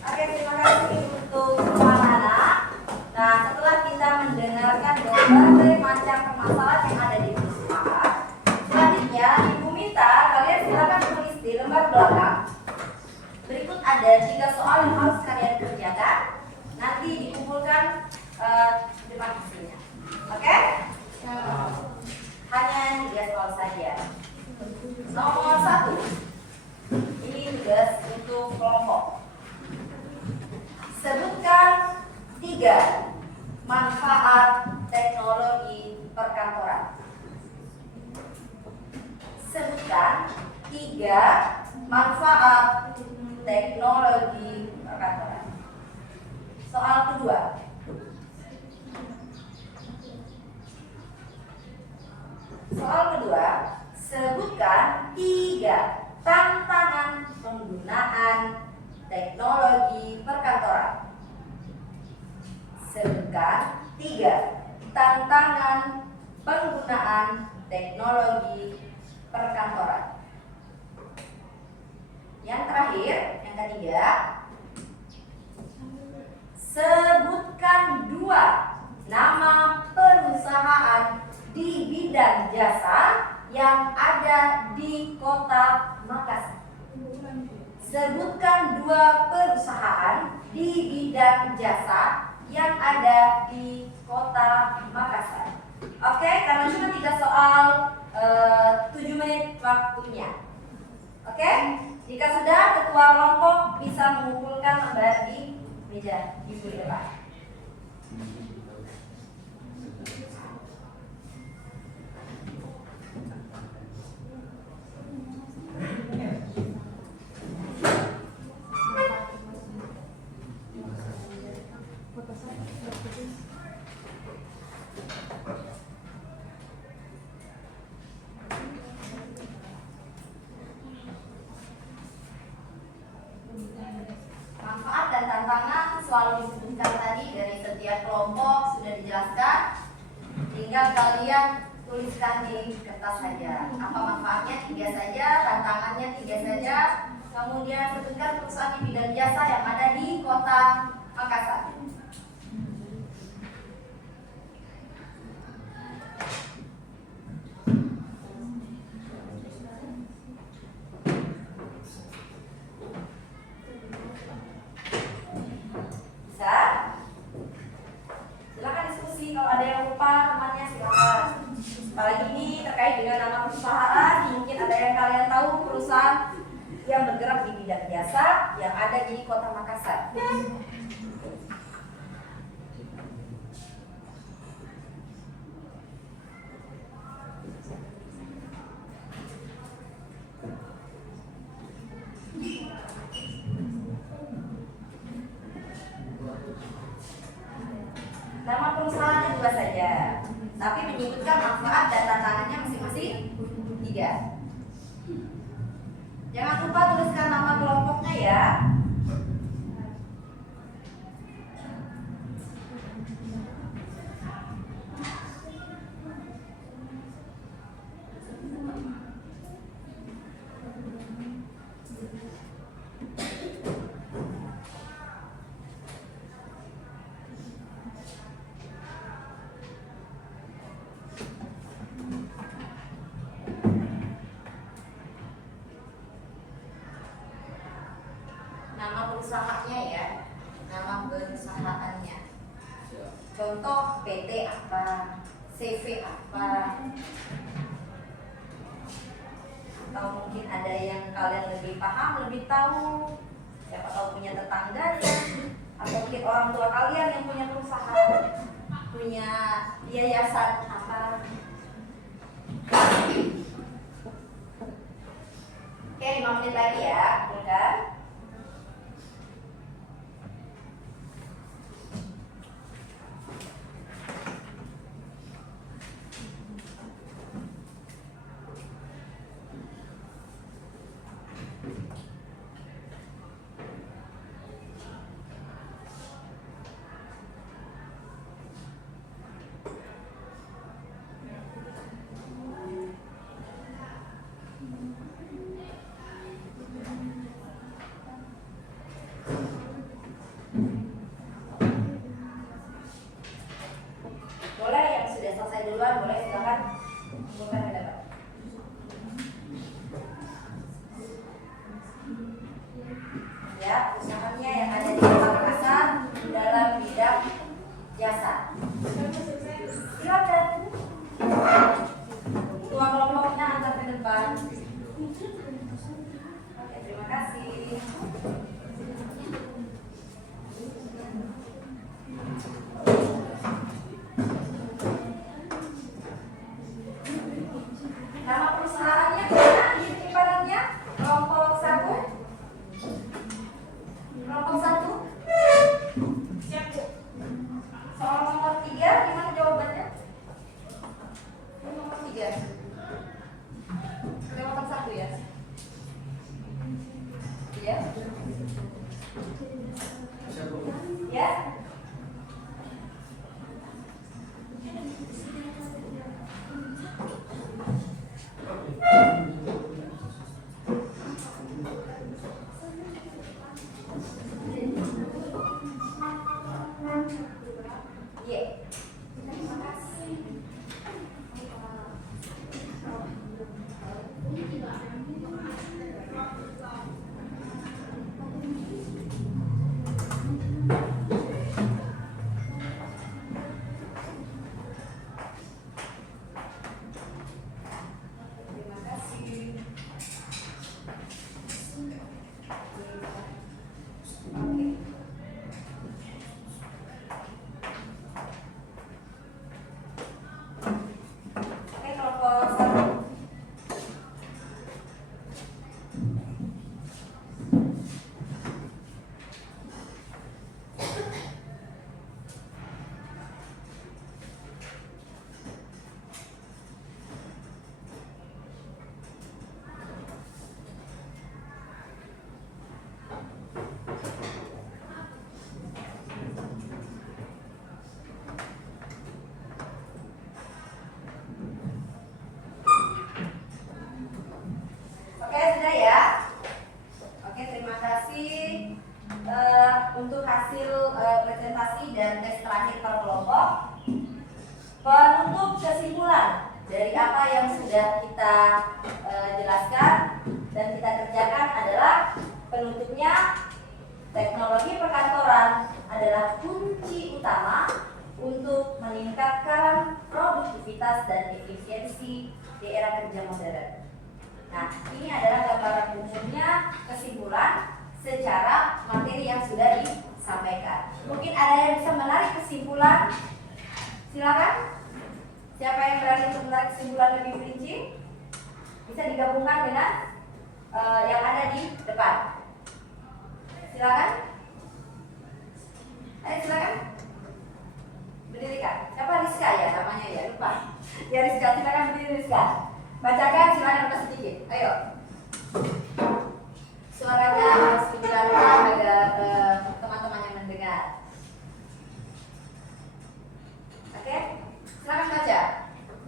Oke, terima kasih untuk semua anak. Nah, setelah kita mendengarkan berbagai macam permasalahan yang ada di perusahaan, selanjutnya Ibu minta kalian silakan tulis di lembar belakang. Berikut ada 3 soal yang harus kalian kerjakan. Nanti dikumpulkan depan hasilnya. Oke? Hanya 3 soal saja. Nomor 1. Ini tugas untuk kelompok. Sebutkan 3 manfaat teknologi perkantoran. Sebutkan 3 manfaat teknologi perkantoran. Soal kedua. Soal kedua, sebutkan 3 tantangan penggunaan teknologi perkantoran. Sebutkan 3 tantangan penggunaan teknologi perkantoran. Yang terakhir, yang ketiga, sebutkan 2 nama perusahaan di bidang jasa yang ada di Kota Makassar. Sebutkan 2 perusahaan di bidang jasa yang ada di Kota Makassar. Oke, karena cuma 3 soal, 7 menit waktunya. Oke, jika sudah, ketua kelompok bisa mengumpulkan lembar di meja ibu di depan. Manfaat dan tantangan selalu disebutkan tadi dari setiap kelompok sudah dijelaskan. Tinggal kalian tuliskan di kertas saja. Apa manfaatnya 3 saja, tantangannya 3 saja. Kemudian sebutkan perusahaan di bidang jasa yang ada di Kota Makassar. Bisa? Silakan diskusi, kalau ada yang lupa namanya silakan. Apalagi ini terkait dengan nama perusahaan, mungkin ada yang kalian tahu perusahaan yang bergerak di bidang jasa yang ada di Kota Makassar. Nama perusahaannya 2 saja, tapi menyebutkan manfaat dan tantangannya masing-masing 3. Jangan lupa tuliskan nama kelompoknya ya. Nama perusahaannya ya, nama perusahaannya. Contoh PT apa, CV apa, atau mungkin ada yang kalian lebih paham, lebih tahu. Siapa tahu punya tetangganya, atau mungkin orang tua kalian yang punya perusahaan, punya yayasan apa. Oke, 5 menit lagi ya, bukan? jasa. Silakan. Ketua kelompoknya antar ke depan. Oke, terima kasih. Nama perusahaannya mana? Simpanannya kelompok 1. Kelompok 1. Siap, Bu. Soal nomor 3, gimana jawabannya? Nomor 3. Kelewatan 1 ya? Iya? Ya? Iya. Terima kasih. Terima kasih. Oke. Oke, kelompok 1. Oke, sudah ya. Oke, terima kasih untuk hasil presentasi dan tes terakhir per kelompok. Penutup kesimpulan dari apa yang sudah kita jelaskan dan kita kerjakan adalah penutupnya teknologi perkantoran adalah kunci utama untuk meningkatkan produktivitas dan efisiensi di era kerja modern. Nah, ini adalah gambaran umumnya kesimpulan secara materi yang sudah disampaikan. Mungkin ada yang bisa menarik kesimpulan? Silakan. Siapa yang berani untuk menarik kesimpulan lebih rinci? Bisa digabungkan dengan yang ada di depan. Silakan. Ayo silakan. Berdiri Kak. Siapa Rizka ya namanya ya? Lupa. Ya Rizka, silakan berdiri Rizka. Bacakan silakan atas sedikit. Ayo. Suaranya harus didengarkan agar teman-teman yang mendengar. Oke, silakan baca.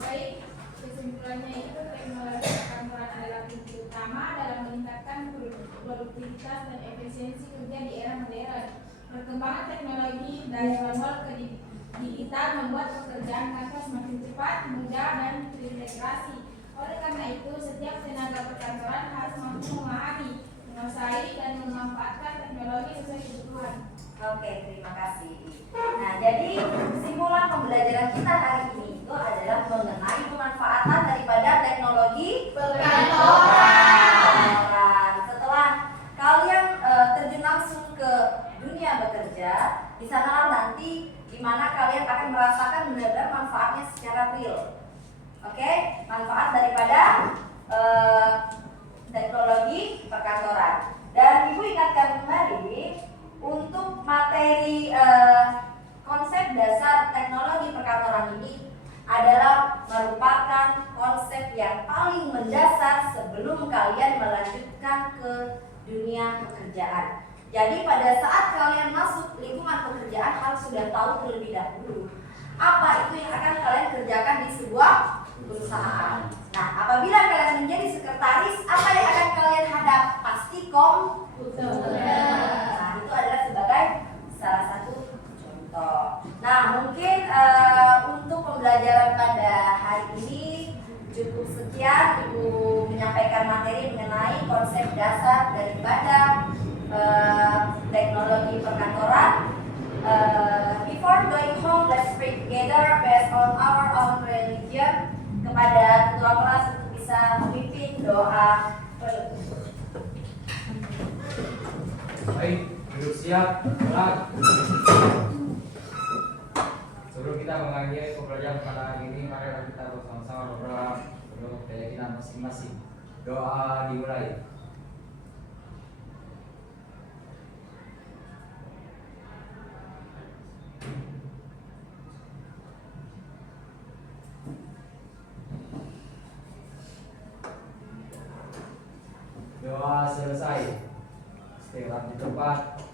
Baik, kesimpulannya itu teknologi perkantoran adalah kunci utama dalam meningkatkan produktivitas dan efisiensi kerja di era modern. Perkembangan teknologi dari manual ke digital membuat pekerjaan kantor semakin cepat, mudah, dan terintegrasi. Oleh karena itu, setiap tenaga perkantoran harus mampu memahami, menguasai, dan memanfaatkan teknologi sesuai kebutuhan. Oke, terima kasih. Nah, jadi kesimpulan pembelajaran kita hari ini itu adalah mengenai pemanfaatan daripada teknologi perkantoran. Setelah kalian terjun langsung ke dunia bekerja, di sana nanti di mana kalian akan merasakan benar-benar manfaatnya secara real. Oke, manfaat daripada teknologi perkantoran. Dan Ibu ingatkan kembali untuk materi konsep dasar teknologi perkantoran ini adalah merupakan konsep yang paling mendasar sebelum kalian melanjutkan ke dunia pekerjaan. Jadi pada saat kalian masuk lingkungan pekerjaan harus sudah tahu terlebih dahulu apa itu yang akan kalian kerjakan di sebuah perusahaan. Nah, apabila kalian menjadi sekretaris, apa yang akan kalian hadap? Pasti komputer. Nah, itu adalah sebagai salah satu contoh. Nah, mungkin untuk pembelajaran pada hari ini cukup sekian. Ibu menyampaikan materi mengenai konsep dasar daripada teknologi perkantoran. Before going home, kepada ketua kelas untuk bisa memimpin doa penutup. Baik, duduk siap, gerak. Sebelum kita mengakhiri pembelajaran pada hari ini, mari kita bersama-sama berdoa menurut keyakinan masing-masing. Doa dimulai. Doa selesai. Istirahat di tempat.